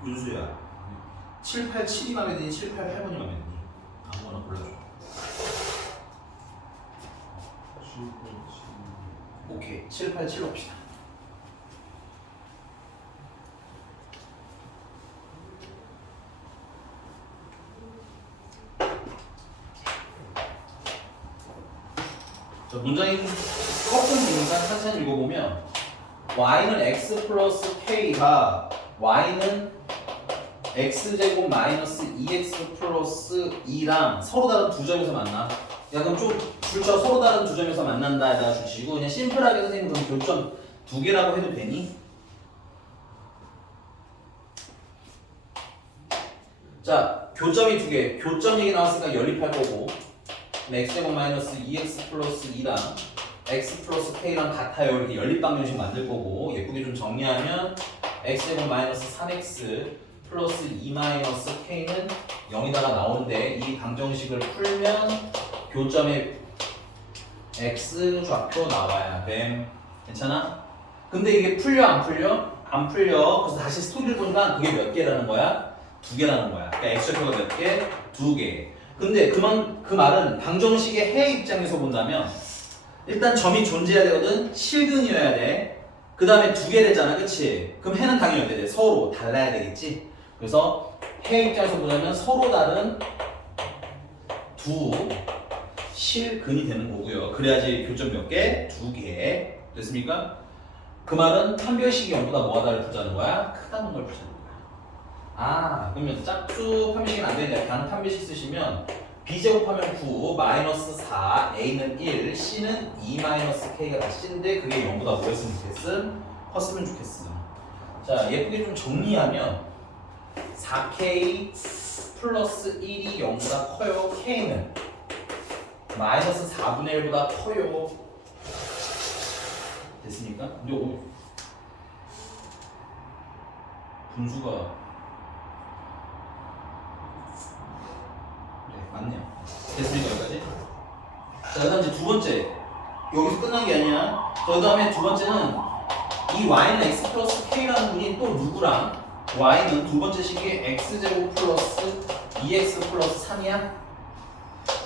윤수야 7, 8, 7이 맘에 드니 7, 8, 8번이 맘에 드니? 아무거나 골라줘. 오케이 7, 8, 7로 합시다. 자 문장이 조금 되니까 천천히 읽어보면 y는 x 플러스 k가 y는 x제곱 마이너스 2x 플러스 2랑 서로 다른 두 점에서 만나. 야 그럼 좀 줄쳐 서로 다른 두 점에서 만난다 에다가 주시고 그냥 심플하게 선생님 그럼 교점 두 개라고 해도 되니? 자 교점이 두 개. 교점 얘기 나왔으니까 연립할 거고 x제곱 마이너스 2x 플러스 2랑 x 플러스 k랑 같아요. 이렇게 연립 방정식 만들 거고 예쁘게 좀 정리하면 x제곱 마이너스 3x 플러스 2 마이너스 k는 0이다가 나오는데 이 방정식을 풀면 교점의 x 좌표 나와야 돼. 괜찮아? 근데 이게 풀려 안 풀려? 안 풀려. 그래서 다시 스토리를 보니까 그게 몇 개라는 거야? 두 개라는 거야. 그러니까 x 좌표가 몇 개? 두 개. 근데 그 말은 방정식의 해 입장에서 본다면 일단 점이 존재해야 되거든. 실근이어야 돼. 그 다음에 두 개 되잖아. 그치? 그럼 해는 당연히 어떻게 돼? 서로 달라야 되겠지? 그래서 해 입장에서 보자면 서로 다른 두 실근이 되는 거고요. 그래야지 교점 몇 개? 두 개. 됐습니까? 그 말은 판별식이 0보다 뭐가 다를 풀자는 거야? 크다는 걸 풀자는 거야. 아 그러면 짝수 판별식은 안 되니까 그냥 판별식 쓰시면 b제곱하면 9, 마이너스 4, a는 1, c는 2 마이너스 k가 다 c인데 그게 0보다 뭐였으면 좋겠음? 컸으면 좋겠음. 자 예쁘게 좀 정리하면 4k 플러스 1이 0보다 커요. k는 마이너스 4분의 1보다 커요. 됐습니까? 근데 분수가 네, 맞네요. 됐습니까 여기까지? 자, 그다음 이제 두 번째 여기서 끝난 게 아니야. 그 다음에 두 번째는 이 y는 x 플러스 k라는 분이 또 누구랑 y는 두 번째 식이 x제곱 플러스 2x 플러스 3이야?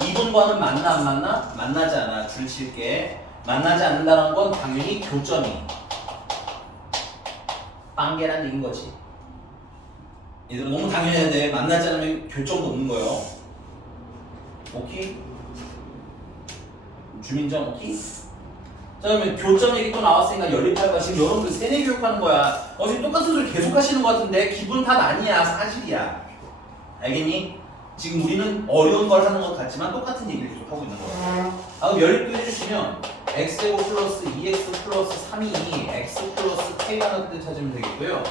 이분과는 만나 안 만나? 만나지 않아. 줄 칠게. 만나지 않는다는 건 당연히 교점이 빵개란 얘기인 거지. 얘들 너무 당연해야 돼. 만나지 않으면 교점도 없는 거예요. 오케이? 주민정 오케이? 자 그러면 교점 얘기 또 나왔으니까 연립할까? 지금 여러분들 세뇌 교육하는 거야. 지금 똑같은 소리 계속 하시는 것 같은데 기분 탓 아니야. 사실이야. 알겠니? 지금 우리는 어려운 걸 하는 것 같지만 똑같은 얘기를 계속 하고 있는 거야. 그럼 연립도 해주시면 x제곱 플러스 2x 플러스 3이 x 플러스 k라는 뜻 찾으면 되겠고요.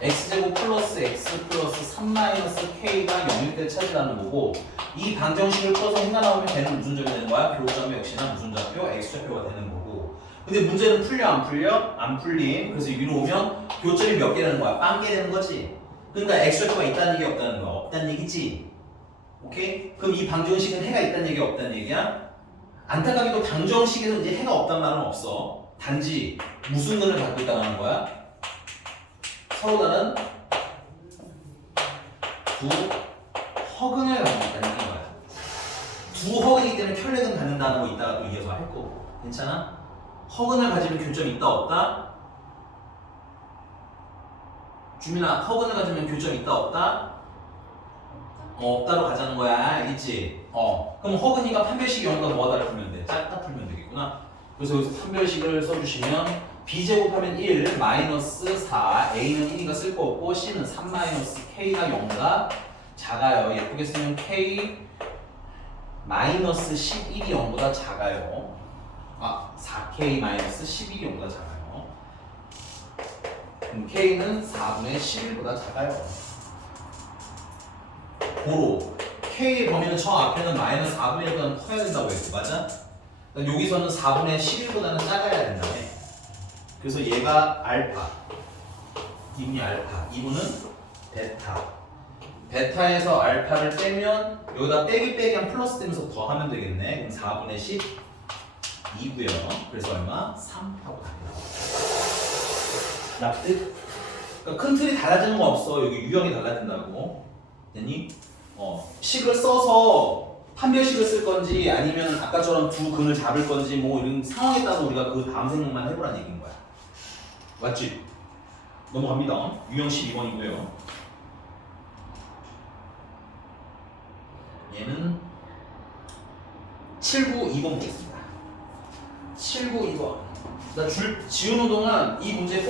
x제곱 플러스 x 플러스 3 마이너스 k가 0일 때 찾으라는 거고 이 방정식을 풀어서 행가 나오면 걔는 무슨 점이 되는 거야? 교점이 역시나 무슨 좌표? x좌표가 되는 거고 근데 문제는 풀려 안 풀려? 안 풀림. 그래서 위로 오면 교점이 몇 개 되는 거야? 빵개 되는 거지. 그러니까 x좌표가 있다는 얘기 없다는 거야. 없다는 얘기지. 오케이? 그럼 이 방정식은 해가 있다는 얘기야 없다는 얘기야? 안타깝게도 방정식에서 이제 해가 없단 말은 없어. 단지 무슨 근을 갖고 있다는 거야? 서로 다른 두 허근을 갖고 있다는 거야. 두 허근이기 때문에 편례근 갖는다는 거 이따가 또 이어서 할 거고. 괜찮아? 허근을 가지면 교점이 있다 없다? 주민아, 허근을 가지면 교점이 있다 없다? 없다로 가자는 거야. 알겠지? 그럼 허근이가 판별식이 0과 뭐하다를 풀면 돼? 짧다 풀면 되겠구나. 그래서 여기서 판별식을 써주시면 b제곱하면 1, 마이너스 4, a는 1이니까 쓸 거 없고 c는 3 마이너스 k가 0가 작아요. 예쁘게 쓰면 k 마이너스 11이 0보다 작아요. 4k 마이너스 11이 0보다 작아요. 그럼 k는 4분의 11보다 작아요. 고로 k의 범위는 저 앞에는 마이너스 4분의 1보다는 커야 된다고 했고 맞아? 그러니까 여기서는 4분의 11보다는 작아야 된다며. 그래서 얘가 알파, 이분이 알파, 이분은 베타. 베타에서 알파를 빼면 여기다 빼기 빼기 한 플러스 되면서 더 하면 되겠네. 그럼 4분의 12고요. 그래서 얼마? 3하고 답이 나와. 납득? 그러니까 큰 틀이 달라지는 거 없어. 여기 유형이 달라진다고. 됐니? 식을 써서 판별식을 쓸 건지 아니면 아까처럼 두 근을 잡을 건지 뭐 이런 상황에 따라 우리가 그 다음 생각만 해보라는 얘기인 거야. 맞지? 넘어갑니다. 유형 12번이고요. 얘는 792번 보겠습니다. 792번. 나 줄 지우는 동안 이 문제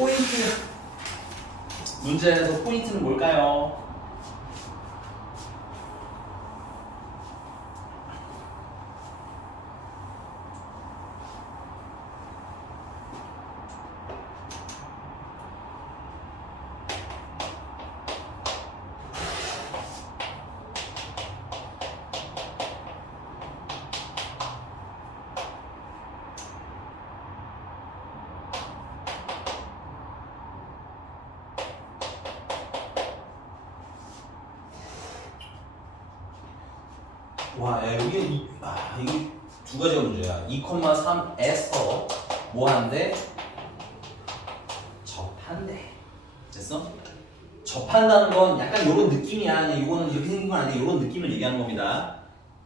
문제에서 포인트는 뭘까요? 와, 야, 여기 이게 두 가지가 문제야. 2,3에서 뭐 하는데? 접한대. 됐어? 접한다는 건 약간 이런 느낌이야. 그냥 이거는 이렇게 생긴 건 아닌데 이런 느낌을 얘기하는 겁니다.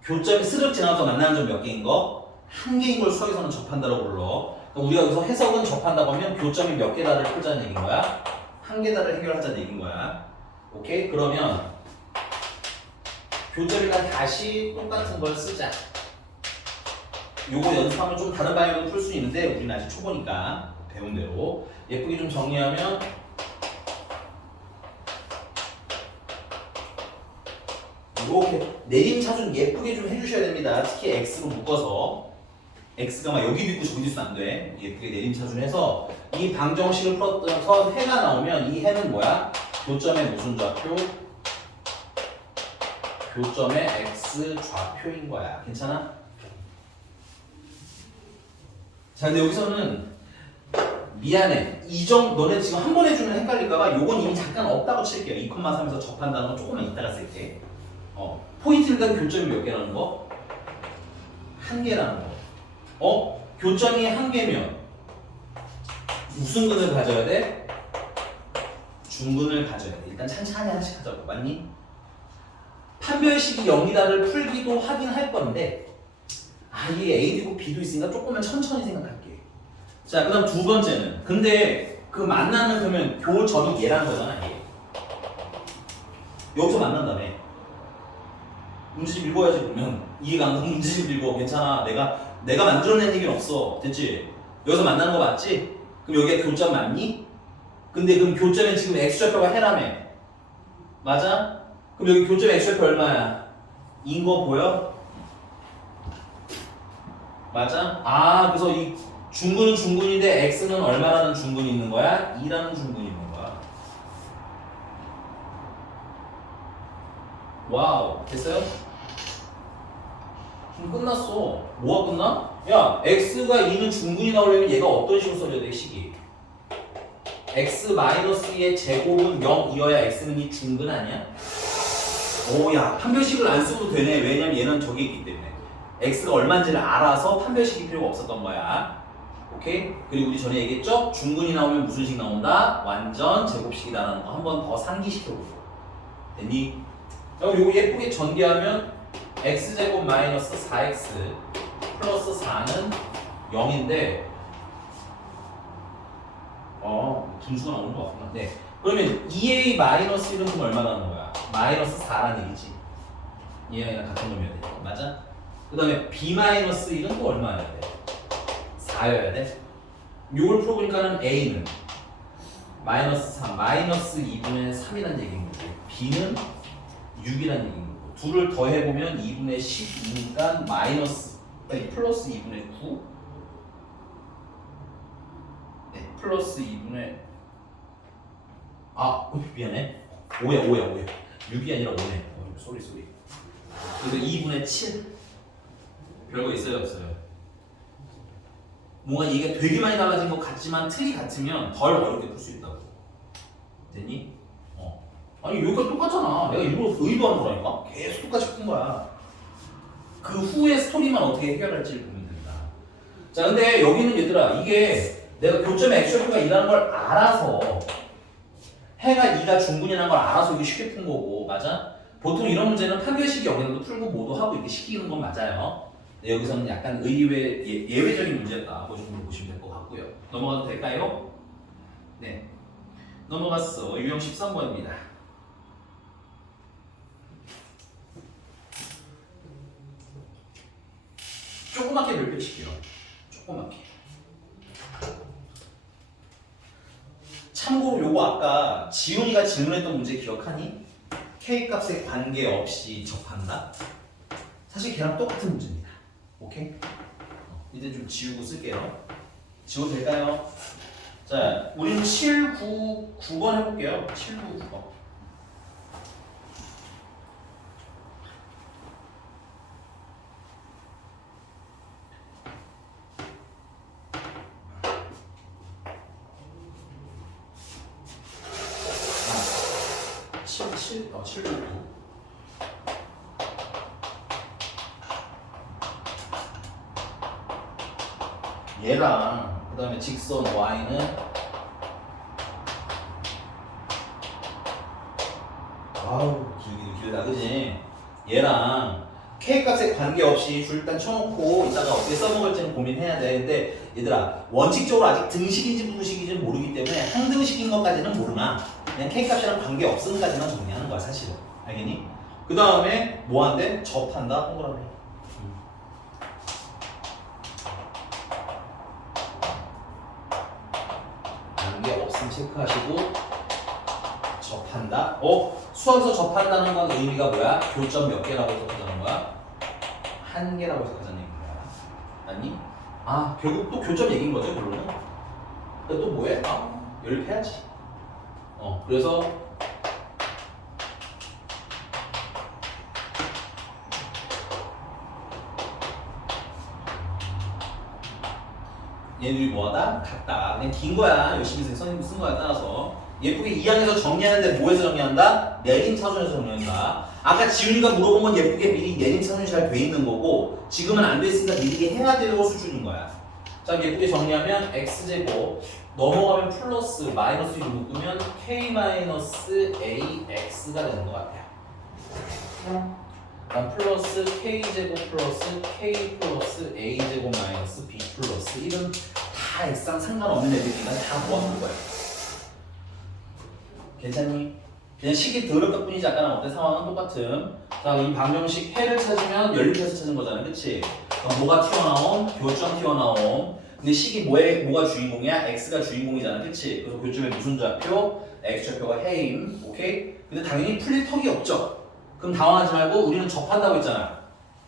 교점이 스르륵 지나가서 만나는 점 몇 개인 거? 한 개인 걸 수학에서는 접한다고 불러. 그러니까 우리가 여기서 해석은 접한다고 하면 교점이 몇 개다를 풀자는 얘기인 거야. 한 개다를 해결하자는 얘기인 거야. 오케이? 그러면 교점이랑 다시 똑같은 걸 쓰자. 요거 연습하면 좀 다른 방향으로 풀 수 있는데 우리는 아직 초보니까 배운 대로 예쁘게 좀 정리하면 이렇게 내림차순 예쁘게 좀 해주셔야 됩니다. 특히 x로 묶어서 x가 막 여기도 있고 저기도 있으면 안 돼. 예쁘게 내림차순해서 이 방정식을 풀어서 해가 나오면 이 해는 뭐야? 교점의 무슨 좌표? 교점의 x 좌표인 거야. 괜찮아? 자, 근데 여기서는 미안해. 너네 지금 한 번 해주면 헷갈릴까봐 요건 이미 잠깐 없다고 칠게요. 2,3에서 접한다는 건 조금만 이따가 쓸게. 포인트 일단 교점이 몇 개라는 거? 한 개라는 거. 교점이 한 개면 무슨 근을 가져야 돼? 중근을 가져야 돼. 일단 찬찬히 하나씩 하자고. 맞니? 판별식이 0이다를 풀기도 하긴 할 건데 이게 A도 있고 B도 있으니까 조금만 천천히 생각할게. 자, 그 다음 두 번째는 근데 그 만나는 그러면 교점이 얘라는 거잖아. 얘. 여기서 만난다며. 문제집 읽어야지. 그러면 이해가 안 가면 문제집 읽어. 괜찮아. 내가 만들어낸 얘기는 없어. 됐지? 여기서 만나는 거 맞지? 그럼 여기가 교점 맞니? 근데 그럼 교점에 지금 x좌표가 해라며. 맞아? 그럼 여기 교점 x좌표 얼마야? 2인 거 보여? 맞아? 그래서 이 중근은 중근인데 x는 얼마라는 중근이 있는 거야? 2라는 중근이 있는 거야. 와우. 됐어요? 끝났어. 뭐가 끝나? 야, x가 2는 중근이 나오려면 얘가 어떤 식으로 써줘야 돼, 식이? x-2의 제곱은 0이어야 x는 이 중근 아니야? 야, 판별식을 안 써도 되네. 왜냐면 얘는 저기 있기 때문에. x가 얼마인지를 알아서 판별식이 필요가 없었던 거야. 오케이? 그리고 우리 전에 얘기했죠? 중근이 나오면 무슨 식 나온다? 완전 제곱식이다라는 거 한 번 더 상기시켜보고. 됐니? 그럼 요거 예쁘게 전개하면 x제곱 마이너스 4x 플러스 4는 0인데 분수가 나오는 거 같구나. 네. 그러면 2a 마이너스 1은 그럼 얼마 나오는 거야? 마이너스 4라는 얘기지. 얘랑 같은 놈이어야 돼. 맞아? 그 다음에 b 마이너스 1은 또 얼마여야 돼? 4여야 돼. 요걸 풀어보니까는 a는 마이너스 3, 마이너스 2분의 3이라는 얘기인 거고 b는 6이라는 얘기인 거고 둘을 더해보면 2분의 12니까 플러스 2분의 9 플러스 2분의 미안해. 5야. 6이 아니라 5네. 쏘리. 그래서 2분의 7 별거 있어요 없어요? 뭔가 이게 되게 많이 달라진 것 같지만 틀이 같으면 덜 어렵게 풀 수 있다고. 됐니? 아니 여기가 똑같잖아. 내가 일부러 의도한 거라니까. 계속 똑같이 푼 거야. 그 후의 스토리만 어떻게 해결할지 보면 된다. 자, 근데 여기는 얘들아 이게 내가 교점의 x좌표가 2라는 걸 알아서 해가 2가 중근이라는 걸 알아서 이게 쉽게 푼 거고. 맞아? 보통 이런 문제는 판별식이 0이라도 풀고 뭐도 하고 이렇게 시키는 건 맞아요. 네, 여기서는 약간 예외적인 문제였다. 그 정도로 보시면 될 것 같고요. 넘어가도 될까요? 네, 넘어갔어. 유형 13번입니다. 조그맣게 별표 칠게요. 조그맣게. 참고로 요거 아까 지훈이가 질문했던 문제 기억하니? K값에 관계없이 접한다? 사실 걔랑 똑같은 문제입니다. 오케이? 이제 좀 지우고 쓸게요. 지워도 될까요? 자, 우리는 7, 9, 9번 해볼게요. 7, 9, 9번. 아, 7, 9, 9. 얘랑 그 다음에 직선 y는 길다 그지? 얘랑 K값에 관계없이 일단 쳐놓고 이따가 어떻게 써먹을지는 고민해야 되는데 얘들아 원칙적으로 아직 등식인지 분식인지 모르기 때문에 항등식인 것까지는 모르나 그냥 K값이랑 관계없음까지만 정리하는 거야 사실은. 알겠니? 그 다음에 뭐 한대? 접한다? 동그라미. 관계없음 체크하시고 접한다? 수학에서 접한다는 건 의미가 뭐야? 교점 몇 개라고 해석하자는 거야? 한 개라고 해석하자는 얘기인 거야. 아니? 결국 또 교점 얘기인 거죠, 결론은? 근데 또 뭐해? 연립해야지. 그래서 얘들이 뭐하다? 같다. 그냥 긴 거야. 열심히 선생님 쓴 거야 따라서. 예쁘게 2항에서 정리하는데 뭐에서 정리한다? 내림차순에서 정리한다. 아까 지훈이가 물어본 건 예쁘게 미리 내림차순이 잘 돼 있는 거고 지금은 안 돼 있으니까 미리 해야 될 수준인 거야. 자 예쁘게 정리하면 x제곱 넘어가면 플러스 마이너스 1을 묶으면 k-ax가 되는 것 같아요. 그럼 플러스 k제곱 플러스 k 플러스 a제곱 마이너스 b 플러스 1은 다 x랑 상관없는 애들이니까 다 모아놓은 거예요. 괜찮니? 그냥 식이 더럽다 뿐이지 아까랑 어때? 상황은 똑같음. 자, 이 방정식 해를 찾으면 연립해서 찾은 거잖아, 그치? 그럼 뭐가 튀어나옴? 교점 튀어나옴. 근데 식이 뭐가 주인공이야? x가 주인공이잖아, 그치? 그래서 교점에 무슨 좌표? x좌표가 해임, 오케이? 근데 당연히 풀릴 턱이 없죠? 그럼 당황하지 말고 우리는 접한다고 했잖아.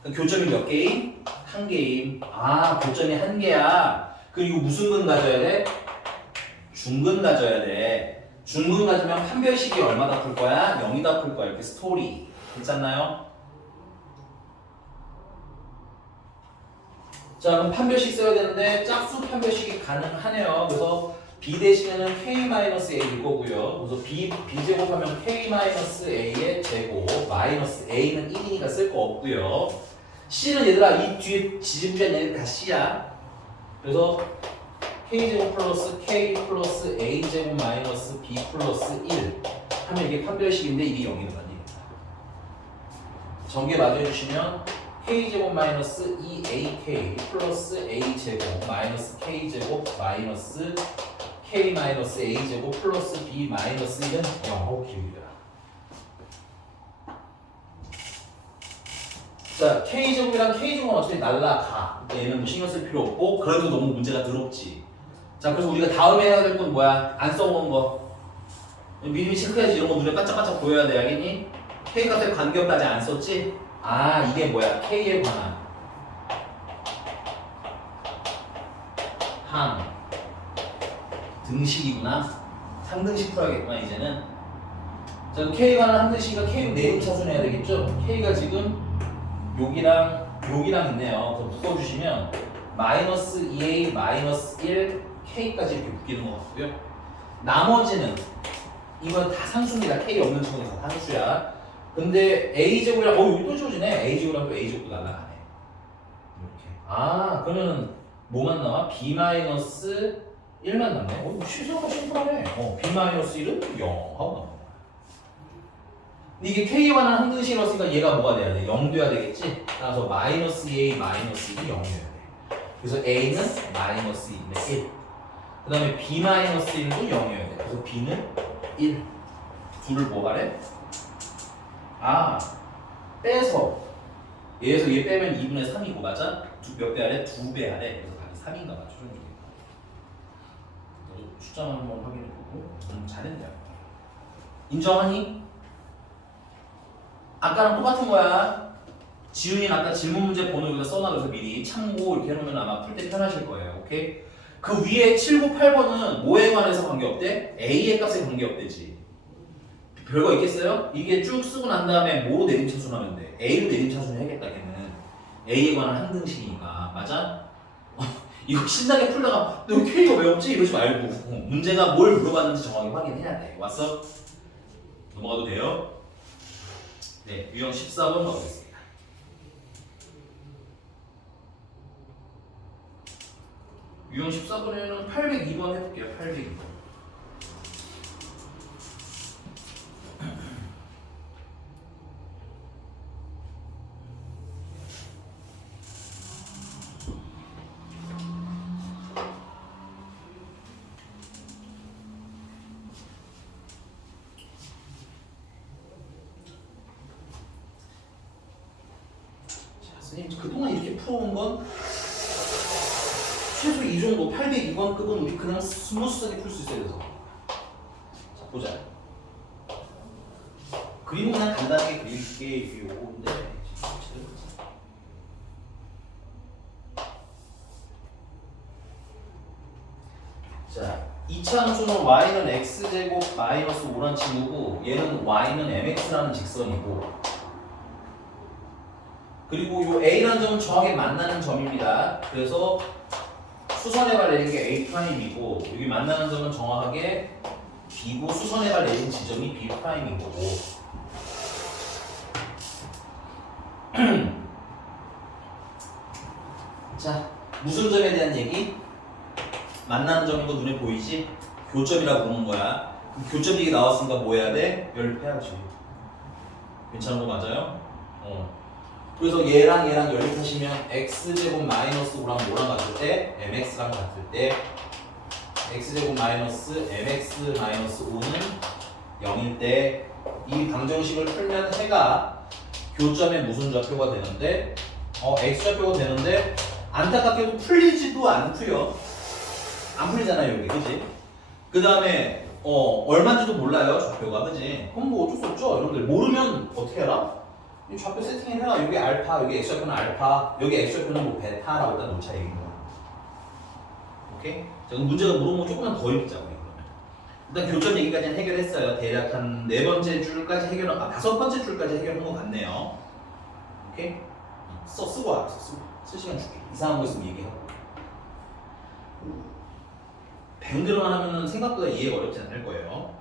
그럼 교점이 몇 개임? 한 개임. 아, 교점이 한 개야. 그리고 무슨 근 가져야 돼? 중근 가져야 돼. 중근 가지면 판별식이 얼마나 풀 거야? 0이다 풀 거야. 이렇게 스토리. 괜찮나요? 자, 그럼 판별식 써야 되는데 짝수 판별식이 가능하네요. 그래서 b 대신에는 k-a일 거고요. 그래서 b 제곱하면 k-a의 제곱 마이너스 a는 1이니까 쓸 거 없고요. c는 얘들아 이 뒤에 지지부진한 얘는 다 c야. 그래서 k제곱 플러스 k 플러스 a제곱 마이너스 b 플러스 1 하면 이게 판별식인데 이게 0이 되는 얘기입니다. 전개 마저 해주시면 k제곱 마이너스 2ak 플러스 a제곱 마이너스 k제곱 마이너스 k 마이너스 a제곱 플러스 b 마이너스 1은 0하고 기울이더라. 자, k제곱이랑 k제곱은 어차피 날라가. 얘는 뭐 신경 쓸 필요 없고 그래도 너무 문제가 더럽지. 자, 그래서 우리가 다음에 해야 될 건 뭐야? 안 써본 거. 미리 체크해야지. 이런 거 눈에 반짝반짝 보여야 돼. 알겠니? K 값에 관계없다지 안 썼지? 아, 이게 뭐야? K에 관한 항 등식이구나. 상등식 풀어야겠구나 이제는. 자, 그럼 K에 관한 항등식이니까 K를 내림차순해야 되겠죠? K가 지금 여기랑 있네요. 그럼 묶어주시면 마이너스 2a 마이너스 1 K까지 이렇게 묶이는 것 같고요. 나머지는 이건 다 상수입니다. K 없는 척은 다 상수야. 근데 A제곱이랑 여기 또 지워지네. A제곱이랑 또 A제곱도 날라가네. 이렇게. 아, 그러면은 뭐만 나와? B 마이너스 1만 남네. 생각보다 심플하네. B 마이너스 1은 0 하고 나오는 거야. 이게 K에 관한 항등식이었으니까 얘가 뭐가 돼야 돼? 0 돼야 되겠지? 따라서 마이너스 A 마이너스 1이 0이어야 돼. 그래서 A는 마이너스 2분의 1. 그 다음에 B 마이너스 1도 0이어야 돼. 그래서 B는 1. 둘을 뭐 하래? 아, 빼서 얘에서 얘 빼면 2분의 3이고 맞아? 몇 배 하래? 2배 하래. 그래서 답이 3인가 봐. 최종적으로. 숫자만 한번 확인해보고 잘했네요. 인정하니? 아까랑 똑같은 거야. 지훈이는 아까 질문 문제 번호 여기다 써놔서 미리 참고 이렇게 해놓으면 아마 풀 때 편하실 거예요. 오케이? 그 위에 7, 9, 8번은 뭐에 관해서 관계없대? A의 값에 관계없대지. 별거 있겠어요? 이게 쭉 쓰고 난 다음에 뭐로 내림차순하면 돼? A로 내림차순 해야겠다 걔는. A에 관한 항등식이니까. 맞아? 이거 신나게 풀다가 너 K가 왜 없지? 이러지 말고 문제가 뭘 물어봤는지 정확히 확인해야 돼. 왔어? 넘어가도 돼요? 네, 유형 14번 가보겠습니다. 유형 14번에는 802번 해볼게요. 802번. 선생님 그동안 이렇게 풀어온 건 최소 이 정도 802번 급은 우리 그냥 스무스하게 풀 수 있어야 돼서. 자 보자. 그림은 그냥 간단하게 그릴게요. 근데 자, 이차 함수는 y는 x제곱 마이너스 5라는 친구고 얘는 y는 mx라는 직선이고 그리고 요 A라는 점은 정확히 만나는 점입니다. 그래서 수선해발 내린 게 A'이고 여기 만나는 점은 정확하게 B고 수선해발 내린 지점이 B'인 거고 자, 무슨 점에 대한 얘기? 만나는 점인 거 눈에 보이지? 교점이라고 부르는 거야. 그럼 교점 얘기 나왔으니까 뭐 해야 돼? 연립해야지. 괜찮은 거 맞아요? 그래서 얘랑 연립하시면 x제곱 마이너스 5랑 뭐랑 같을 때? mx랑 같을 때 x제곱 마이너스 mx 마이너스 5는 0일 때 이 방정식을 풀면 해가 교점에 무슨 좌표가 되는데 x좌표가 되는데 안타깝게도 풀리지도 않고요. 안 풀리잖아요 여기 그지? 그 다음에 얼마인지도 몰라요 좌표가 그지? 그럼 뭐 어쩔 수 없죠. 여러분들 모르면 어떻게 해라? 이 좌표 세팅해라. 여기 알파, 여기 x좌표는 알파, 여기 x좌표는 뭐 베타라고 일단 놓자 얘기인 거야. 오케이? 자 그럼 문제가 물어보면 조금만 더 읽자고요 그러면. 일단 교점 얘기까지는 해결했어요. 대략 한 4번째 줄까지 해결한, 5번째 줄까지 해결한 것 같네요. 오케이? 쓰고 와. 쓸 시간 줄게. 이상한 거 있으면 얘기하고. 뱅그러만 하면은 생각보다 이해가 어렵지 않을 거예요.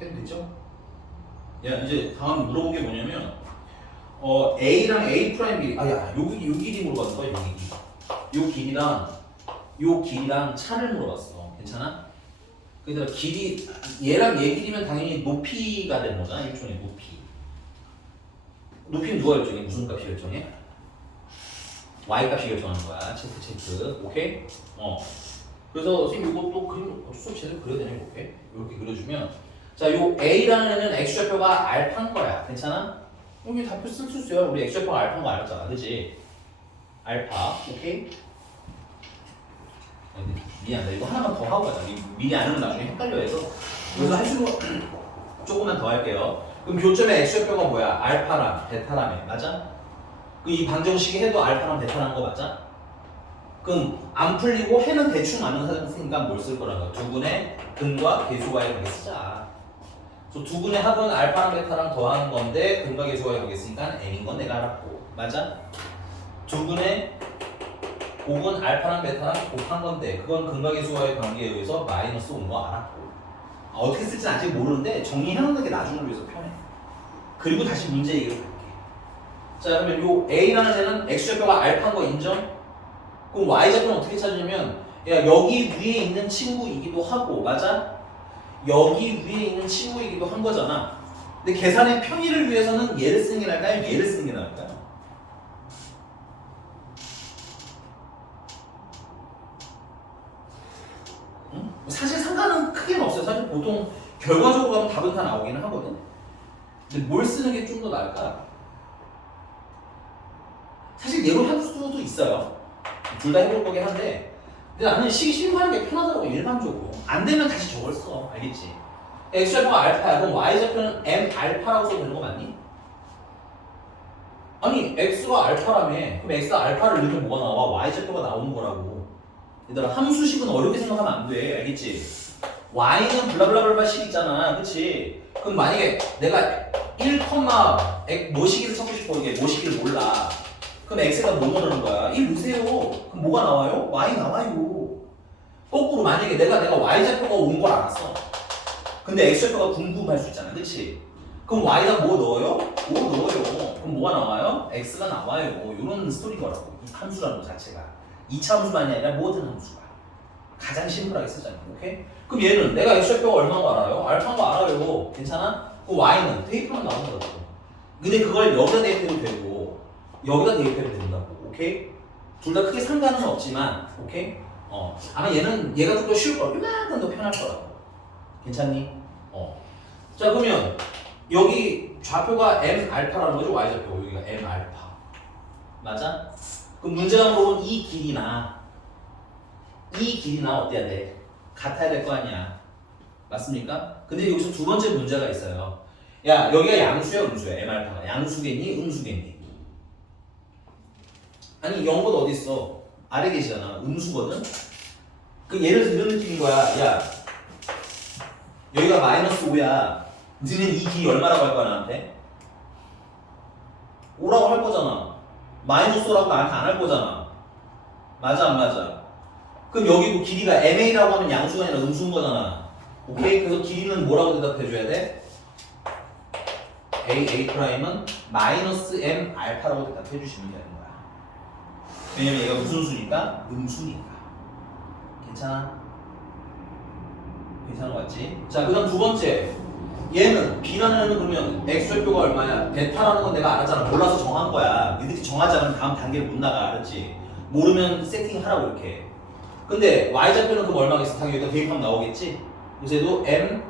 해도 되죠? 야 이제 다음 물어본 게 뭐냐면 A랑 A 프라임 길이 요 길이 물어봤는 거야 요 길이랑 차를 물어봤어. 괜찮아? 그래서 길이 얘랑 얘 길이면 당연히 높이가 되는 거잖아. 일종의 높이는 누가 결정해? 무슨 값이 결정해? Y 값이 결정하는 거야. 체크 오케이? 그래서 선생님 이것도 그림 어쩔 수 없이 제대로 그려야 되냐 이렇게 그려주면 자, 요 A라는 애는 X좌표가 알파인 거야. 괜찮아? 여기 답표 쓸 수 있어요. 우리 X좌표가 알파인 거 알았잖아. 그치? 알파. 오케이? 미안, 나 이거 하나만 더 하고 가자. 미리 안 하면 나중에 헷갈려 해서. 그래서 할수록 조금만 더 할게요. 그럼 교점의 X좌표가 뭐야? 알파랑 베타라며. 맞아? 이 방정식이 해도 알파랑 베타라는 거 맞아? 그럼 안 풀리고 해는 대충 아는 사람이니까 뭘 쓸 거라는 거야? 두근의 근과 계수와의 관계 쓰자. 그래서 두근의 합은 알파랑 베타랑 더하는 건데 근과 계수와의 관계 쓰니까 m인 건 내가 알았고. 맞아? 두근의 곱은 알파랑 베타랑 곱한 건데 그건 근과 계수와의 관계에 의해서 마이너스 온 거 알았고. 어떻게 쓸지는 아직 모르는데 정리해놓는 게 나중을 위해서 편해. 그리고 다시 문제 얘기를 할게. 자 그러면 요 A라는 애는 X좌표가 알파인 거 인정? 그럼 Y좌표는 어떻게 찾으냐면 야 여기 위에 있는 친구이기도 하고 맞아? 여기 위에 있는 친구이기도 한 거잖아. 근데 계산의 편의를 위해서는 얘를 쓰는 게 나을까요? 얘를 쓰는 게 나을까요? 응? 사실 상관은 크게는 없어요. 사실 보통 결과적으로 가면 답은 다 나오기는 하거든. 근데 뭘 쓰는 게 좀 더 나을까? 사실 얘로 할 수도 있어요. 둘 다 해볼 거긴 한데 근데 나는 심하는 게 편하더라고 일반적으로. 안 되면 다시 저걸 써. 알겠지? X좌표가 알파야. 그럼 Y좌표는 M 알파라고 써도 되는 거 맞니? 아니 X가 알파라며. 그럼 X가 알파를 넣으면 뭐가 나와? Y좌표가 나오는 거라고. 얘들아 함수식은 어렵게 생각하면 안 돼. 알겠지? Y는 블라블라블라식 있잖아. 그치? 그럼 만약에 내가 1, 뭐 시기를 찾고 싶어. 이게 뭐 시기를 몰라. 그럼 X가 뭐 넣는 거야? 1 넣으세요. 그럼 뭐가 나와요? Y 나와요. 거꾸로 만약에 내가 Y좌표가 온 걸 알았어. 근데 X좌표가 궁금할 수 있잖아. 그치? 그럼 Y가 뭐 넣어요? 5 넣어요. 그럼 뭐가 나와요? X가 나와요. 이런 스토리인 거라고. 이 함수라는 것 자체가. 2차 함수만이 아니라 모든 함수가. 가장 심플하게 쓰자면. 오케이? 그럼 얘는 내가 X좌표가 얼마인 거 알아요? 알파인 거 알아요. 괜찮아? 그럼 Y는 대입하면 나오는 거라고. 근데 그걸 여기다 대입해도 되고 여기다 대입해도 된다고. 오케이? 둘 다 크게 상관은 없지만, 오케이? 아마 얘가 좀 더 쉬울 거야. 이만큼 더 편할 거라고. 괜찮니? 자, 그러면 여기 좌표가 m 알파라는 거죠? y 좌표 여기가 m 알파. 맞아? 그럼 문제가 물어본 이 길이나 어때야 돼? 같아야 될 거 아니야. 맞습니까? 근데 여기서 두 번째 문제가 있어요. 야, 여기가 양수야, 음수야? m 알파가 양수겠니, 음수겠니? 아니, 0은 어디 있어? 아래 계시잖아. 음수거든. 그 예를 들어 이런 느낌인 거야. 야, 여기가 마이너스 5야. 너는 이 길이 얼마라고 할 거야, 나한테? 5라고 할 거잖아. 마이너스 5라고 나한테 안 할 거잖아. 맞아, 안 맞아? 그럼 여기도 길이가 MA라고 하면 양수가 아니라 음수인 거잖아. 오케이? 그래서 길이는 뭐라고 대답해줘야 돼? A''은 마이너스 M 알파라고 대답해주시면 되는 거야. 왜냐면 얘가 무슨 수니까? 음수니까. 괜찮아? 괜찮은 거 같지? 자, 그 다음 두 번째. 얘는 B라는 애는 그러면 X좌표가 얼마야? 베타라는 건 내가 알았잖아. 몰라서 정한 거야. 니들이 정하지 않으면 다음 단계를 못 나가. 알았지? 모르면 세팅하라고 이렇게. 근데 Y좌표는 그럼 얼마겠어? 당연히 여기다 대입하면 나오겠지? 그래서 얘도 M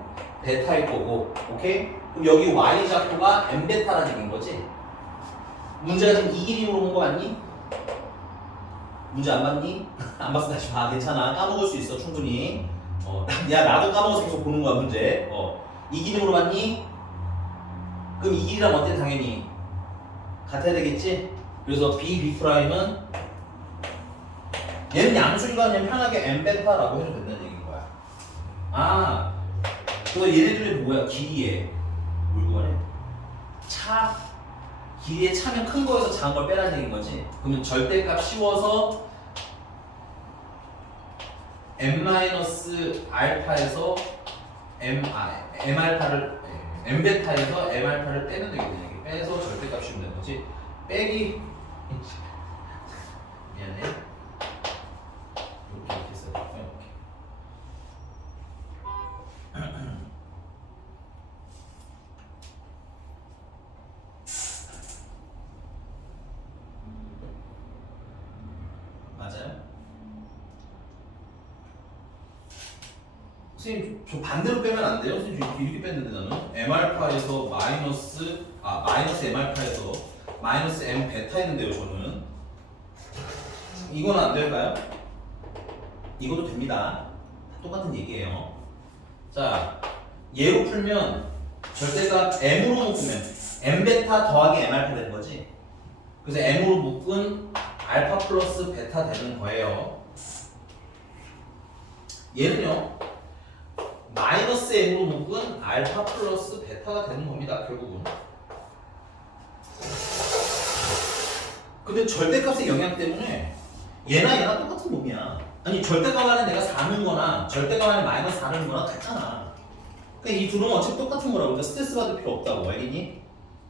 베타일 거고. 오케이? 그럼 여기 Y좌표가 M 베타라는 얘기인 거지? 문제가 지금 이 길이 물어본 거 맞니? 문제 안 봤니? 안 봤으면 다시 봐. 괜찮아. 까먹을 수 있어. 충분히. 야, 나도 까먹어서 계속 보는 거야, 문제. 이 길이 물어봤니? 그럼 이 길이랑 어때? 당연히 같아야 되겠지? 그래서 B'B'은 얘는 양수니까 그냥 편하게 M 베타라고 해도 된다는 얘기인 거야. 아, 그래서 얘네들이 뭐야? 길이에 뭘고 하네? 길이에 차면 큰 거에서 작은 걸 빼라는 얘기인 거지. 그러면 절대값 씌워서 M-알파에서 M 알파를 M 베타에서 M 알파를 빼면 되거든요. 빼서 절대값 씌우면 되는 거지. 빼기 미안해. 이렇게 했어요. 이렇게. 맞아요? 선생님, 저 반대로 빼면 안 돼요? 선생님, 이렇게 뺐는데 나는 M 알파에서 마이너스 M 알파에서 마이너스 M 베타 했는데요, 저는. 이거는 안 될까요? 이것도 됩니다. 똑같은 얘기예요. 자, 얘로 풀면 절대값 M으로 묶으면 M 베타 더하기 M 알파 되는 거지. 그래서 M으로 묶은 알파 플러스 베타 되는 거예요. 얘는요, 마이너스 M으로 묶은 알파 플러스 베타가 되는 겁니다, 결국은. 근데 절대값의 영향 때문에 얘나 똑같은 놈이야. 아니, 절대값 안에 내가 4는 거나 절대값 안에 마이너스 4는 거나 같잖아. 그러니까 이 둘은 어차피 똑같은 거라고. 그러니까 스트레스 받을 필요 없다고. 알겠니?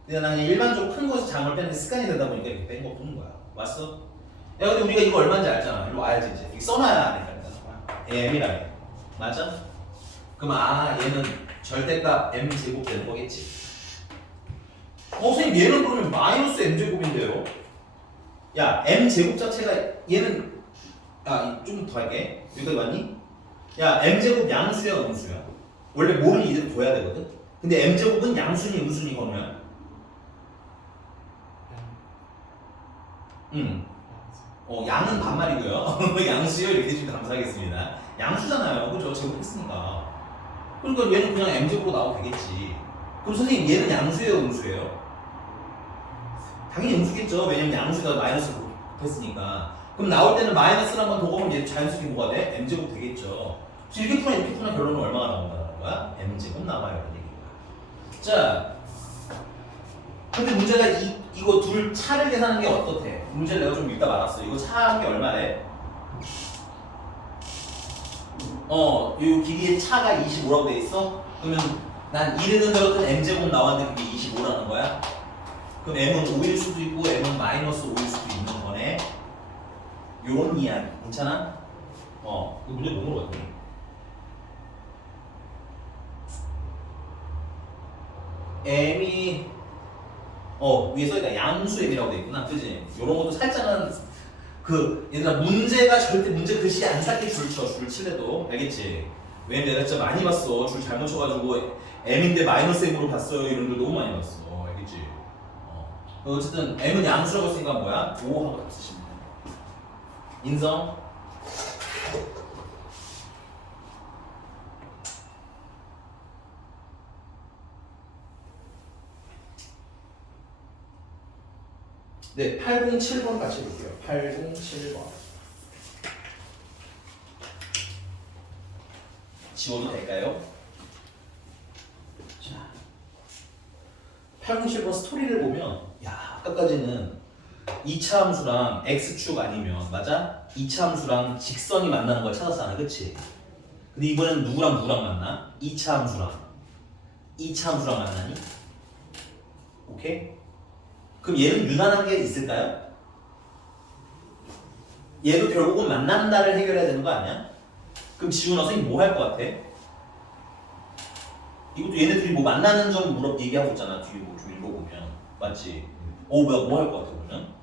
근데 나는 일반적으로 큰 거에서 작은 걸 빼는 게 습관이 되다 보니까 이렇게 뺀 거 보는 거야. 왔어? 야, 근데 우리가 이거 얼마인지 알잖아. 이거 알지, 이제. 이거 써놔야 하니까. M이라게. 맞아? 그럼 얘는 절대값 M제곱 되는 거겠지. 선생님, 얘는 그러면 마이너스 M제곱인데요? 야, M제곱 자체가 얘는 좀 더 할게. 여기까지 맞니? 야, M제곱 양수야, 음수야? 원래 뭐는 이대로 둬야 되거든? 근데 M제곱은 양수니 음수니 그러면? 양은 반말이고요. 양수요 이렇게 해주면 감사하겠습니다. 양수잖아요. 그죠? 제곱했으니까. 그러니까 얘는 그냥 M제곱으로 나오면 되겠지. 그럼 선생님, 얘는 양수예요, 음수예요? 당연히 음수겠죠. 왜냐면 양수가 마이너스 곱했으니까. 그럼 나올 때는 마이너스를 한번 더 곱하면 얘 자연스럽게 뭐가 돼? M제곱 되겠죠. 그래서 이렇게 푸나 결론은 얼마가 나온다는 거야? M제곱 나와요. 이런 얘기인 거야. 자, 근데 문제가 이거 둘 차를 계산하는 게 어떻대? 문제를 내가 좀 이따 말았어. 이거 차한 게 얼마래? 이 길이의 차가 25라고 돼 있어? 그러면 난 이르는 대로 M제곱 나왔는데 그게 25라는 거야? 그럼 M은 5일 수도 있고 M은 마이너스 5일 수도 있는 거네. 요런 이야기. 괜찮아? 이거 문제 뭐 물어봤니? M이 위에 써있다. 양수 M이라고 돼 있구나. 그지? 요런 것도 살짝은 그 얘들아 문제가 절대 문제 글씨 안 닿게 줄을 칠래도 알겠지? 왜냐면 내가 진짜 많이 봤어. 줄 잘못 쳐가지고 M인데 마이너스 M으로 봤어요. 이런 걸 너무 많이 봤어. 알겠지? 어쨌든 M은 양수라고 했으니까 뭐야? 5 하고 답 쓰시면 돼. 인성? 네, 807번 같이 볼게요. 807번. 지워도 될까요? 자, 807번 스토리를 보면, 야, 아까까지는 2차 함수랑 x축 아니면, 맞아? 2차 함수랑 직선이 만나는 걸 찾았잖아, 그치? 근데 이번에는 누구랑 만나? 2차 함수랑. 2차 함수랑 만나니? 오케이? 그럼 얘는 유난한 게 있을까요? 얘도 결국은 만난다를 해결해야 되는 거 아니야? 그럼 지훈아 선생님 뭐 할 것 같아? 이것도 얘네들이 뭐 만나는 점 얘기하고 있잖아. 뒤에 뭐 좀 읽어보면 맞지? 뭐 할 것 같아 그러면?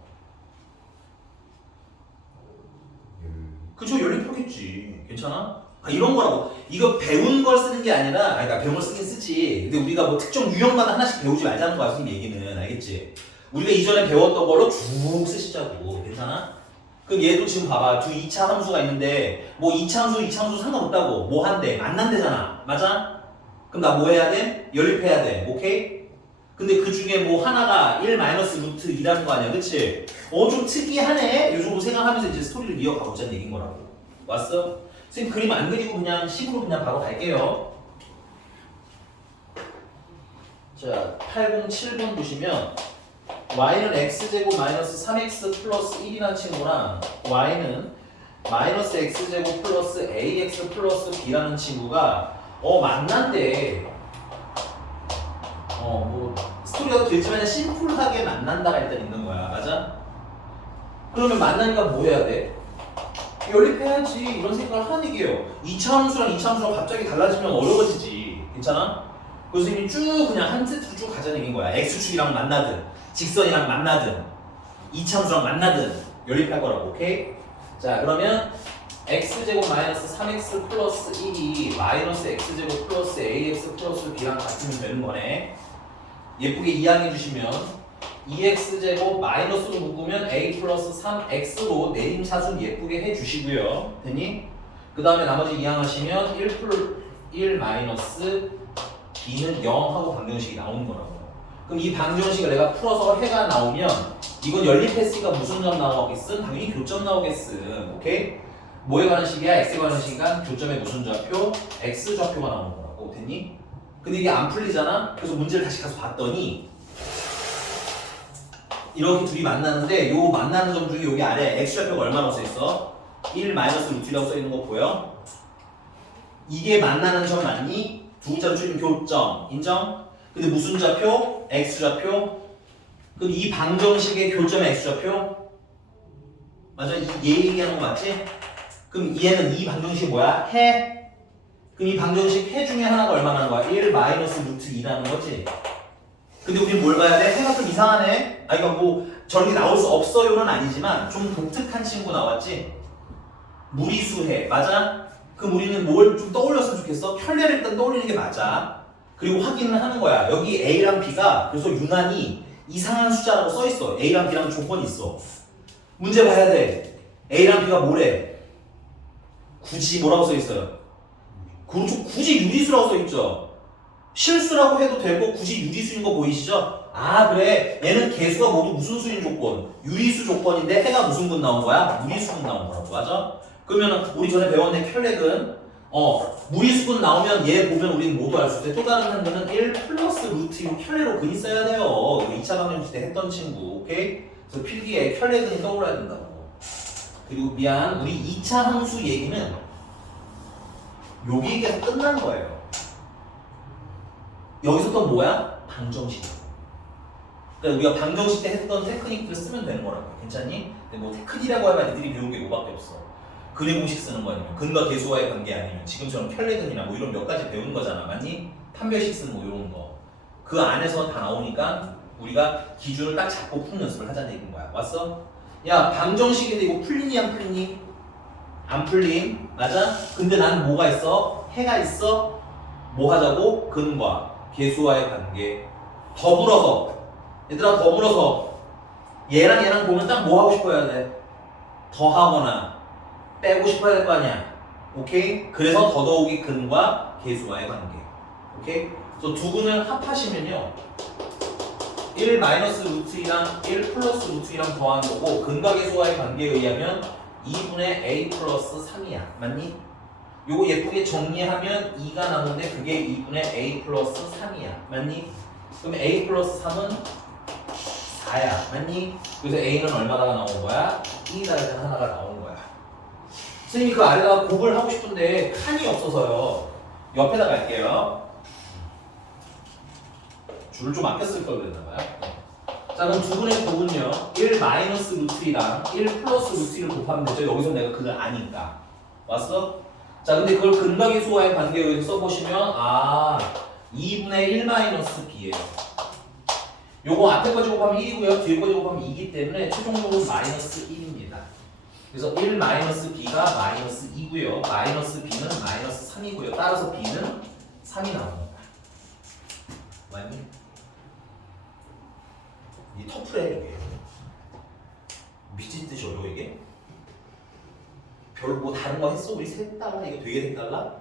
그쵸, 열린 풀겠지. 괜찮아? 이런 거라고. 이거 배운 걸 쓰는 게 아니라, 그러니까 배운 걸 쓰긴 쓰지. 근데 우리가 뭐 특정 유형마다 하나씩 배우지 말자는 거야, 선생님 얘기는. 알겠지? 우리가 이전에 배웠던 걸로 쭉 쓰시자고. 괜찮아? 그럼 얘도 지금 봐봐. 2차 함수가 있는데, 뭐 2차 함수 상관없다고. 뭐 한대? 만난대잖아. 맞아? 그럼 나 뭐 해야 돼? 연립해야 돼. 오케이? 근데 그 중에 뭐 하나가 1 마이너스 루트 2라는 거 아니야. 그치? 좀 특이하네? 요 정도 생각하면서 이제 스토리를 이어가보자는 얘기인 거라고. 왔어? 선생님 그림 안 그리고 그냥 식으로 그냥 바로 갈게요. 자, 807번 보시면 y는 x제곱 마이너스 3x 플러스 1이라는 친구랑 y는 마이너스 x제곱 플러스 ax 플러스 b라는 친구가 만난대. 뭐 스토리가 더 길지만 심플하게 만난다가 일단 있는 거야. 맞아? 그러면 만나니까 뭐 해야 돼? 연립해야지. 이런 생각을 하는 얘기예요. 2차 함수랑 2차 함수랑 갑자기 달라지면 어려워지지. 괜찮아? 그래서 이미 쭉 그냥 한 세트로 쭉 가자는 얘기인 거야. x축이랑 만나든 직선이랑 만나든 2차 함수랑 만나든 연립할 거라고. 오케이? 자, 그러면 x제곱 마이너스 3x 플러스 1이 마이너스 x제곱 플러스 ax 플러스 b랑 같으면 되는 거네. 예쁘게 이항해 주시면 2x제곱 마이너스로 묶으면 a 플러스 3x로 내림차순 예쁘게 해주시고요. 됐니? 그 다음에 나머지 이항하시면 1 마이너스 b는 0 하고 방정식이 나오는 거라고. 그럼 이 방정식을 내가 풀어서 해가 나오면 이건 연립했으니까 무슨 점 나오겠음? 당연히 교점 나오겠음. 오케이? 뭐에 관한 식이야? x에 관한 식이니까 교점에 무슨 좌표? x 좌표가 나오는 거라고. 됐니? 근데 이게 안 풀리잖아? 그래서 문제를 다시 가서 봤더니 이렇게 둘이 만나는데 요 만나는 점 중에 여기 아래 x좌표가 얼마나 써있어? 1 마이너스 루트라고 써있는 거 보여? 이게 만나는 점 맞니? 두 글자로 줄이면 교점 인정? 근데 무슨 좌표? x좌표? 그럼 이 방정식의 교점의 x좌표? 맞아? 얘 얘기하는 거 맞지? 그럼 얘는 이 방정식이 뭐야? 해? 그럼 이 방정식 해 중에 하나가 얼마나 거야? 1 마이너스 루트 2라는 거지? 근데 우리 뭘 봐야 돼? 해가 좀 이상하네? 이거 뭐 저런 게 나올 수 없어요는 아니지만 좀 독특한 친구 나왔지? 무리수해. 맞아? 그럼 우리는 뭘 좀 떠올렸으면 좋겠어? 편례를 일단 떠올리는 게 맞아. 그리고 확인을 하는 거야. 여기 A랑 B가 그래서 유난히 이상한 숫자라고 써있어. A랑 B랑 조건이 있어. 문제 봐야 돼. A랑 B가 뭐래? 굳이 뭐라고 써있어요? 그렇죠. 굳이 유리수라고 써있죠. 실수라고 해도 되고 굳이 유리수인 거 보이시죠? 아 그래, 얘는 개수가 모두 무슨 수인 조건? 유리수 조건인데 해가 무슨 군 나온 거야? 무리수군 나온 거라고. 맞아? 그러면 우리 전에 배웠는 혈렉은 무리수군 나오면 얘 보면 우리는 모두 알 수 있대. 또 다른 한거는 1 플러스 루트 6 혈례로 근이 써야 돼요. 이거 2차 방정식 때 했던 친구. 오케이? 그래서 필기에 혈례근이 떠올라야 된다고. 그리고 미안, 우리 2차 함수 얘기는 여기 얘기가 끝난 거예요. 여기서 또 뭐야? 방정식. 그러니까 우리가 방정식 때 했던 테크닉들을 쓰면 되는 거라고. 괜찮니? 근데 뭐 테크닉이라고 하면 애들이 배운 게 뭐밖에 없어. 근의 공식 쓰는 거 아니면 근과 계수와의 관계 아니면 지금처럼 편례근이나 뭐 이런 몇 가지 배우는 거잖아. 맞니? 판별식 쓰는 뭐 이런 거. 그 안에서 다 나오니까 우리가 기준을 딱 잡고 푸는 연습을 하자는 얘기인 거야. 왔어? 야 방정식인데 이거 풀리니 안 풀리니? 안 풀림. 맞아? 근데 난 뭐가 있어? 해가 있어? 뭐 하자고? 근과 계수와의 관계. 더불어서 얘들아 더불어서 얘랑 얘랑 보면 딱 뭐 하고 싶어야 돼? 더하거나 빼고 싶어야 될 거 아니야. 오케이? 그래서 더더욱이 근과 계수와의 관계. 오케이? 그래서 두 근을 합하시면요 1 마이너스 루트 2랑 1 플러스 루트 2랑 더한 거고 근과 계수와의 관계에 의하면 2분의 a 플러스 3이야. 맞니? 요거 예쁘게 정리하면 2가 나오는데 그게 2분의 a 플러스 3이야. 맞니? 그럼 a 플러스 3은 4야. 맞니? 그래서 a는 얼마다가 나온 거야? 2다가 하나가 나온 거야. 선생님이 그 아래다가 곱을 하고 싶은데 칸이 없어서요. 옆에다 갈게요. 줄을 좀 아껴 쓸 걸 그랬나봐요. 자 그럼 두 분의 곱은요 1 마이너스 루트 2랑 1 플러스 루트 2를 곱하면 되죠. 여기서 내가 그걸 아니까. 왔어? 자 근데 그걸 근과 계수와의 관계에 의해서 써보시면 2분의 1 마이너스 b예요. 요거 앞에 거 제곱하면 1이고요. 뒤에 거 제곱하면 2이기 때문에 최종적으로 마이너스 1입니다. 그래서 1 마이너스 b가 마이너스 2고요. 마이너스 b는 마이너스 3이고요. 따라서 b는 3이 나옵니다. 맞니? 이 터프래 이게. 미친 듯이 어려워 이게. 별 뭐 다른 거 했어? 우리 셋 달라? 이거 되게 색달라?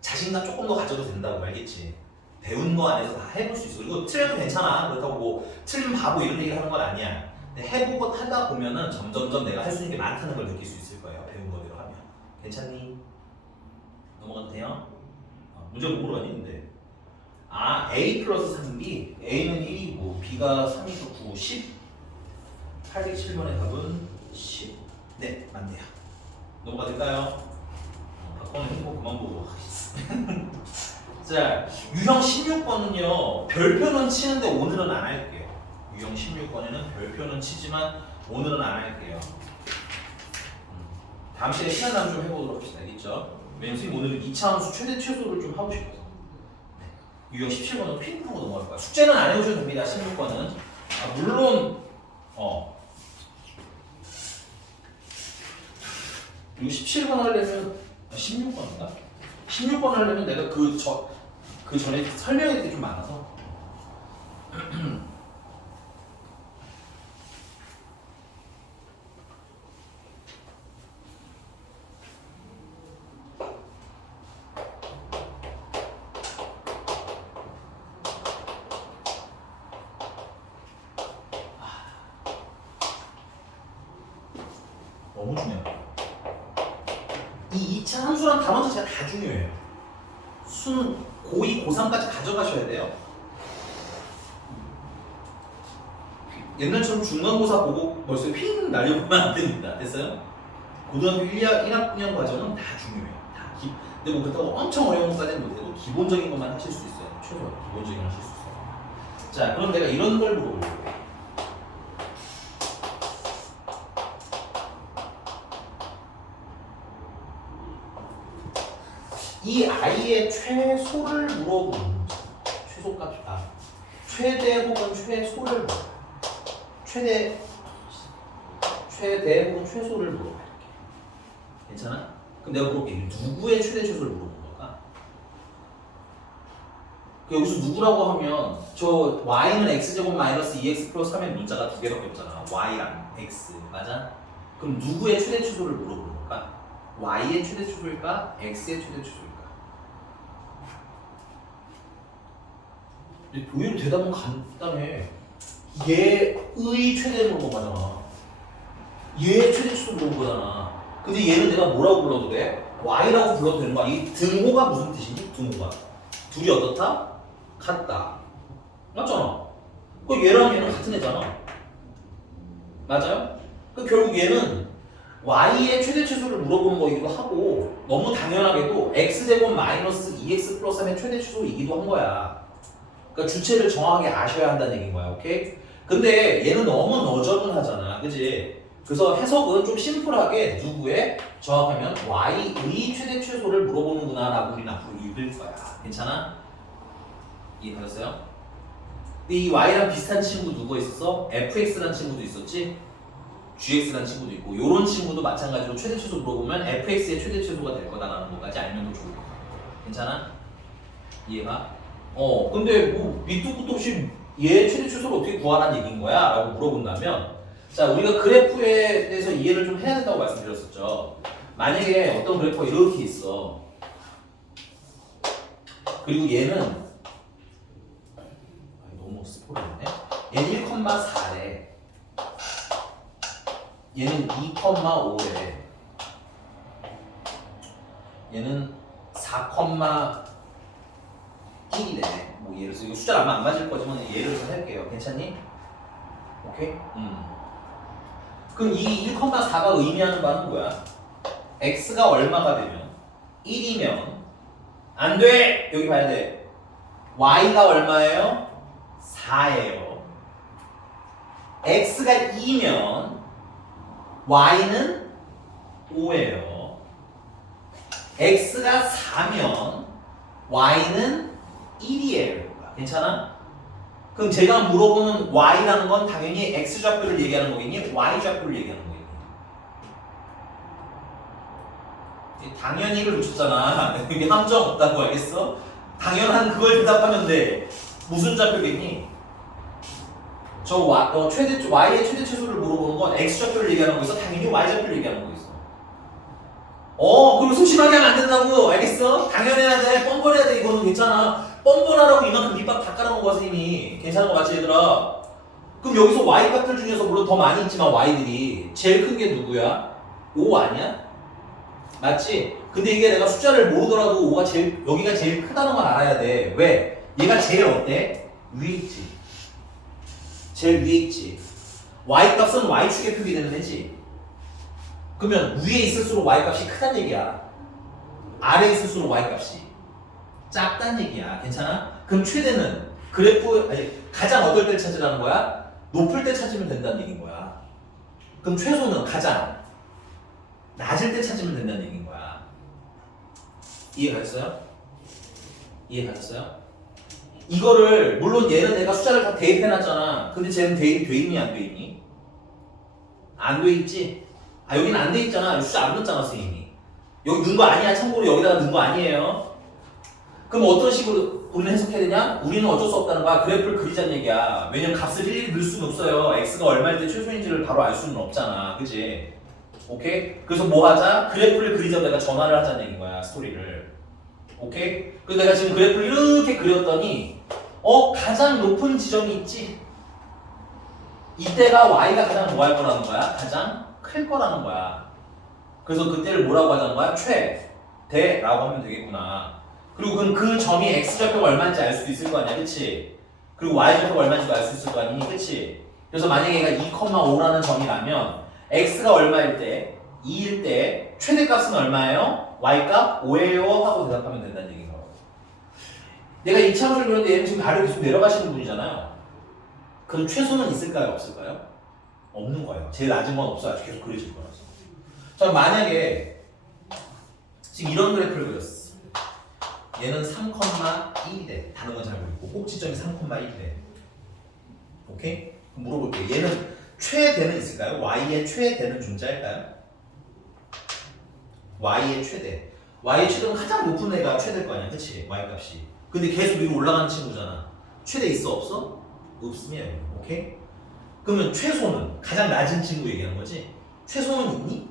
자신감 조금 더 가져도 된다고 알겠지? 배운 거 안에서 다 해볼 수 있어. 이거 틀려도 괜찮아. 그렇다고 뭐 틀린 바보 이런 얘기 하는 건 아니야. 근데 해보고 하다 보면은 점점점 내가 할 수 있는 게 많다는 걸 느낄 수 있을 거예요. 배운 거대로 하면. 괜찮니? 넘어가도 돼요? 문제 뭐 물어봤니? A 플러스 3B A는 1이고 B가 3이고 9, 10 807번의 답은 10. 네, 맞네요. 넘어가 될까요? 바꿔는 힘고 그만 보고 자, 유형 16번은요 별표는 치는데 오늘은 안 할게요. 유형 16번에는 별표는 치지만 오늘은 안 할게요. 다음 시간에 시간 나면 좀 해보도록 합시다. 알겠죠? 왜냐면 선생님 오늘은 2차 함수 최대 최소를 좀 하고 싶어서. 유형 17번은 핑크로 넘어갈 거야. 숙제는 안 해오셔도 됩니다. 16번은. 물론 이거 17번 하려면 16번인가? 16번 하려면 내가 그 전에 설명할 게 좀 많아서 너무 중요해요. 이 2차 함수랑 답안 자체가 다 중요해요. 순 고2, 고3까지 가져가셔야 돼요. 옛날처럼 중간고사 보고 벌써 휙 날려보면 안 됩니다. 됐어요? 고등학교 1학년 과정은 다 중요해요. 근데 뭐 그렇다고 엄청 어려운 것까지는 못해도 기본적인 것만 하실 수 있어요. 최소 기본적인 걸 하실 수 있어요. 자, 그럼 내가 이런 걸 물어볼게요. 이 아이의 최소를 물어보는 문제. 최소값, 최대 혹은 최소를 물어봐요. 최대 혹은 최소를 물어봐요. 괜찮아? 그럼 내가 물어볼게. 누구의 최대 최소를 물어보는 걸까? 여기서 누구라고 하면 저 y는 x제곱 마이너스 2x 플러스 3의 문자가 두 개밖에 없잖아. y랑 x. 맞아? 그럼 누구의 최대 최소를 물어보는 걸까? y의 최대 최소일까? x의 최대 최소일까? 도의로 대답은 간단해. 얘의 최대를 물어본 거잖아. 얘의 최대 추를 물어본 거잖아. 근데 얘는 내가 뭐라고 불러도 돼? y라고 불러도 되는 거야. 이 등호가 무슨 뜻이니? 등호가 둘이 어떻다? 같다. 맞잖아. 그 얘랑 얘는 같은 애잖아. 맞아요? 그 결국 얘는 y의 최대 최소를 물어보는 거이기도 하고 너무 당연하게도 x제곱 마이너스 2x 플러스 3의 최대 최소이기도 한 거야. 그러니까 주체를 정확하게 아셔야 한다는 얘기인 거야. 오케이? 근데 얘는 너무 너저분하잖아. 그지? 그래서 해석은 좀 심플하게 누구의? 정확하면 y의 최대 최소를 물어보는구나 라고 우리는 앞으로 읽을 거야. 괜찮아? 이해가셨어요? 근데 이 y랑 비슷한 친구 누구 있었어? fx라는 친구도 있었지? gx라는 친구도 있고 요런 친구도 마찬가지로 최대 최소 물어보면 fx의 최대 최소가 될 거다라는 것까지 알면 더 좋겠다. 괜찮아? 이해가? 근데 뭐 밑도 끝도 없이 얘 최대 최소를 어떻게 구하라는 얘기인 거야? 라고 물어본다면 자 우리가 그래프에 대해서 이해를 좀 해야 된다고 말씀드렸었죠. 만약에 어떤 그래프가 이렇게 있어. 그리고 얘는 너무 스포르네. 얘는 1,4래. 얘는 2,5래. 얘는 4,1이래. 뭐 예를 들어서 이거 숫자가 아마 안 맞을 거지만 예를 들어서 할게요. 괜찮니? 오케이? 그럼 이 1,4가 의미하는 바는 뭐야? x가 얼마가 되면 1이면 안 돼! 여기 봐야 돼. y가 얼마예요? 4예요. x가 2면 y는 5예요. x가 4면 y는 1이에요. 괜찮아? 그럼 제가 물어보는 y라는 건 당연히 x좌표를 얘기하는 거겠니? y좌표를 얘기하는 거겠니? 당연히를 놓쳤잖아. 이게 함정 없다고 알겠어? 당연한 그걸 대답하면 돼. 무슨 좌표겠니? y의 최대 최소를 물어보는 건 x좌표를 얘기하는 거 있어? 당연히 y좌표를 얘기하는 거 있어. 그럼 소심하게 하면 안 된다고. 알겠어? 당연해야 돼. 뻔뻔해야 돼. 이거는 괜찮아. 뻔뻔하라고 이만큼 밑밥 다 깔아놓은 거야, 선생님이. 괜찮은 거 맞지, 얘들아? 그럼 여기서 y 값들 중에서 물론 더 많이 있지만 y들이 제일 큰 게 누구야? 5 아니야? 맞지? 근데 이게 내가 숫자를 모르더라도 5가 여기가 제일 크다는 걸 알아야 돼. 왜? 얘가 제일 어때? 위에 있지. 제일 위에 있지. y 값은 y축에 표기되는 애지. 그러면 위에 있을수록 y 값이 크다는 얘기야. 아래에 있을수록 y 값이 작다는 얘기야. 괜찮아? 그럼 최대는 가장 어떨 때 찾으라는 거야? 높을 때 찾으면 된다는 얘기인 거야. 그럼 최소는 가장 낮을 때 찾으면 된다는 얘기인 거야. 이해가셨어요? 이해가셨어요? 이거를 물론 얘는 내가 숫자를 다 대입해놨잖아. 근데 쟤는 대입 돼 있니 안 돼 있니? 안 돼 있지? 여기는 안 돼 있잖아. 여기 숫자 안 넣었잖아 선생님이. 여기 넣은 거 아니야. 참고로 여기다가 넣은 거 아니에요. 그럼 어떤 식으로 우리는 해석해야 되냐? 우리는 어쩔 수 없다는 거야. 그래프를 그리자는 얘기야. 왜냐면 값을 일일이 넣을 수는 없어요. x가 얼마일 때 최소인지를 바로 알 수는 없잖아. 그치? 오케이? 그래서 뭐 하자? 그래프를 그리자고 내가 전화를 하자는 얘기인 거야. 스토리를. 오케이? 그래서 내가 지금 그래프를 이렇게 그렸더니 가장 높은 지점이 있지? 이때가 y가 가장 뭐 할 거라는 거야? 가장 클 거라는 거야. 그래서 그때를 뭐라고 하자는 거야? 최대라고 하면 되겠구나. 그리고 그럼 그 점이 x좌표가 얼마인지 알 수도 있을 거 아니야, 그치? 그리고 y좌표가 얼마인지도 알 수 있을 거 아니니, 그치? 그래서 만약에 얘가 2,5라는 점이라면 x가 얼마일 때, 2일 때 최대값은 얼마예요? y값 5예요 하고 대답하면 된다는 얘기인 거예요. 내가 이 차원을 그렸는데 얘는 지금 아래로 계속 내려가시는 분이잖아요. 그럼 최소는 있을까요? 없을까요? 없는 거예요. 제일 낮은 건 없어요. 아주 계속 그려질 거라서. 자, 만약에 지금 이런 그래프를 그렸어. 얘는 3,1이래. 다른 건 잘 모르고 꼭지점이 3,1이래. 오케이? 그럼 물어볼게요. 얘는 최대는 있을까요? y의 최대는 존재할까요? y의 최대. y의 최대는 가장 높은 애가 최대일 거 아니야, 그치? y 값이. 근데 계속 위로 올라가는 친구잖아. 최대 있어 없어? 없으면. 오케이? 그러면 최소는 가장 낮은 친구 얘기하는 거지? 최소는 있니?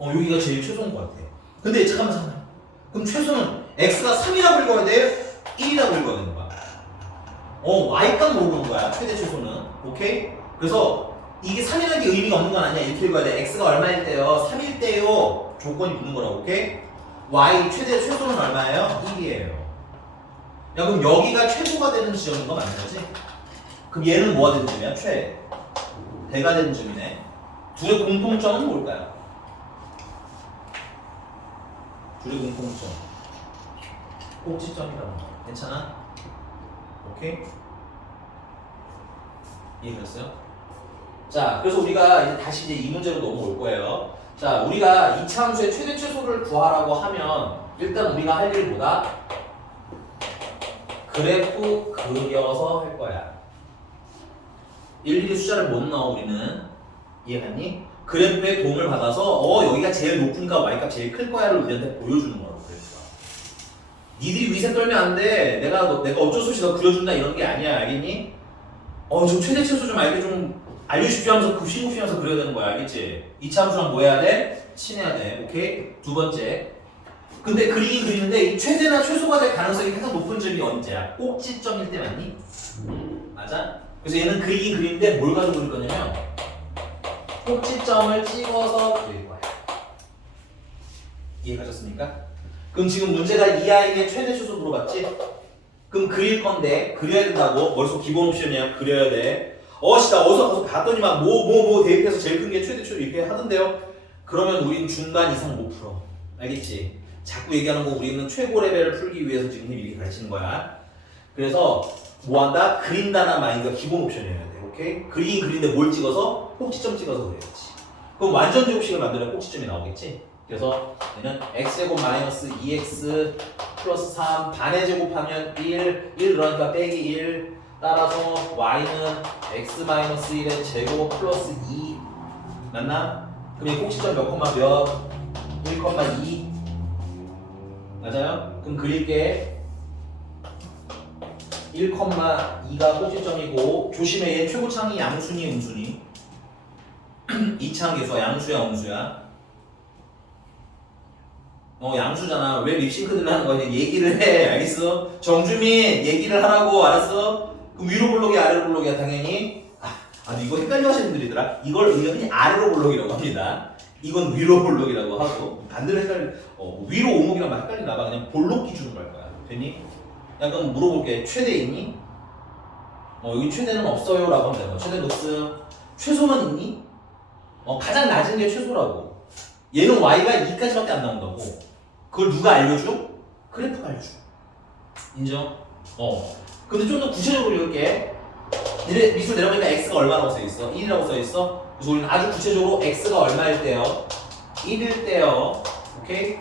여기가 제일 최소인 것 같아. 근데 잠깐만. 그럼 최소는 x가 3이라고 읽어야 돼? 1이라고 읽어야 되는 거야. y값 모르는 거야. 최대 최소는. 오케이? 그래서 이게 3이라는 게 의미가 없는 건 아니야. 이렇게 읽어야 돼. x가 얼마일 때요? 3일 때요. 조건이 붙는 거라고. 오케이? y 최대 최소는 얼마예요? 1이에요. 야, 그럼 여기가 최소가 되는 지점인 거 맞는 거지? 그럼 얘는 뭐가 되는 점이야? 대가 되는 점이네. 둘의 공통점은 뭘까요? 둘의 공통점. 꼭지점이라는 거. 괜찮아? 오케이? 이해됐어요? 자, 그래서 우리가 이제 다시 이제 이 문제로 넘어올 거예요. 자, 우리가 이차함수의 최대 최소를 구하라고 하면 일단 우리가 할 일이 뭐다? 그래프 그려서 할 거야. 일일이 숫자를 못 넣어 우리는. 이해갔니? 그래프의 도움을 받아서 여기가 제일 높으니까 y값 제일 클 거야를 우리한테 보여주는 거라고 그래프가. 니들이 위세 떨면 안 돼. 내가 어쩔 수 없이 너 그려준다 이런 게 아니야. 알겠니? 저 최대 최소 좀 알려주십시오 하면서 급식급식 하면서 그려야 되는 거야. 알겠지? 이차 함수랑 뭐 해야 돼? 친해야 돼. 오케이? 두 번째. 근데 그리긴 그리는데 이 최대나 최소가 될 가능성이 가장 높은 점이 언제야? 꼭지점일 때 맞니? 맞아? 그래서 얘는 그리긴 그리는데 뭘 가지고 그릴 거냐면 꼭지점을 찍어서 그릴 거야. 이해가셨습니까? 그럼 지금 문제가 이 아이의 최대 최소 물어봤지? 그럼 그릴 건데 그려야 된다고 머릿속 기본 옵션이야. 그려야 돼. 나 어디서 가서 봤더니 막 뭐 대입해서 제일 큰 게 최대 최소 이렇게 하던데요. 그러면 우린 중간 이상 못 풀어. 알겠지? 자꾸 얘기하는 거 우리는 최고 레벨을 풀기 위해서 지금 이렇게 가르치는 거야. 그래서 뭐 한다? 그린다는 마인드가 기본 옵션이어야 돼. 오케이? 그리긴 그린데 뭘 찍어서? 꼭지점 찍어서 그래야지. 그럼 완전 제곱식을 만들면 꼭지점이 나오겠지? 그래서 얘는 x제곱 마이너스 2x 플러스 3 반의 제곱하면 1 그러니까 빼기 1 따라서 y는 x 마이너스 1의 제곱 플러스 2 맞나? 그럼 이 꼭지점 몇 콤마 몇? 1,2 맞아요? 그럼 그릴게 1,2가 꼭지점이고 조심해 얘 최고창이 양수니 음수니? 이차항 계수가 양수야 음수야? 양수잖아. 왜 립싱크들 하는 거야? 얘기를 해. 알겠어? 정주민 얘기를 하라고. 알았어? 그럼 위로 볼록이야 아래로 볼록이야 당연히. 근데 이거 헷갈려 하시는 분들이더라. 이걸 은근히 아래로 볼록이라고 합니다. 이건 위로 볼록이라고 하고 반대로 위로 오목이랑 막 헷갈리나 봐. 그냥 볼록 기준으로 할 거야. 됐니? 약간 물어볼게. 최대 있니? 여기 최대는 없어요 라고 하면 되는 최대 높음. 최소는 있니? 가장 낮은 게 최소라고. 얘는 y가 2까지밖에 안 나온다고. 그걸 누가 알려줘? 그래프가 알려줘. 인정? 근데 좀 더 구체적으로 읽을게. 밑으로 내려가니까 x가 얼마라고 써있어? 1이라고 써있어? 그래서 우리는 아주 구체적으로 x가 얼마일 때요? 1일 때요. 오케이?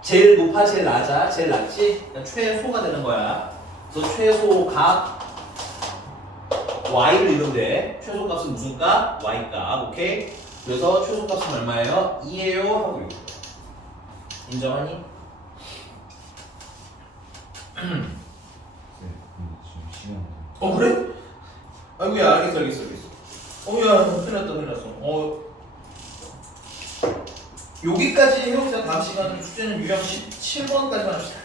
제일 높아, 제일 낮아? 제일 낮지? 그러니까 최소가 되는 거야. 그래서 최소 값 y를 읽으면 돼. 최소 값은 무슨 값? y 값. 오케이? 그래서 최소 값은 얼마예요? 2예요? 하고 읽어. 인정하니? 지금 시간. 그래? 아이고야 알겠어. 야 큰일 났어. 여기까지 해봅시다. 다음 시간 숙제는 유형 17번까지만 합시다.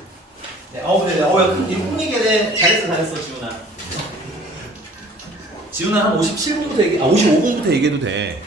네, 그래. 야, 이거 얘기해야 돼. 잘했어, 지훈아. 지훈아 한 57분부터 55분부터 얘기해도 돼.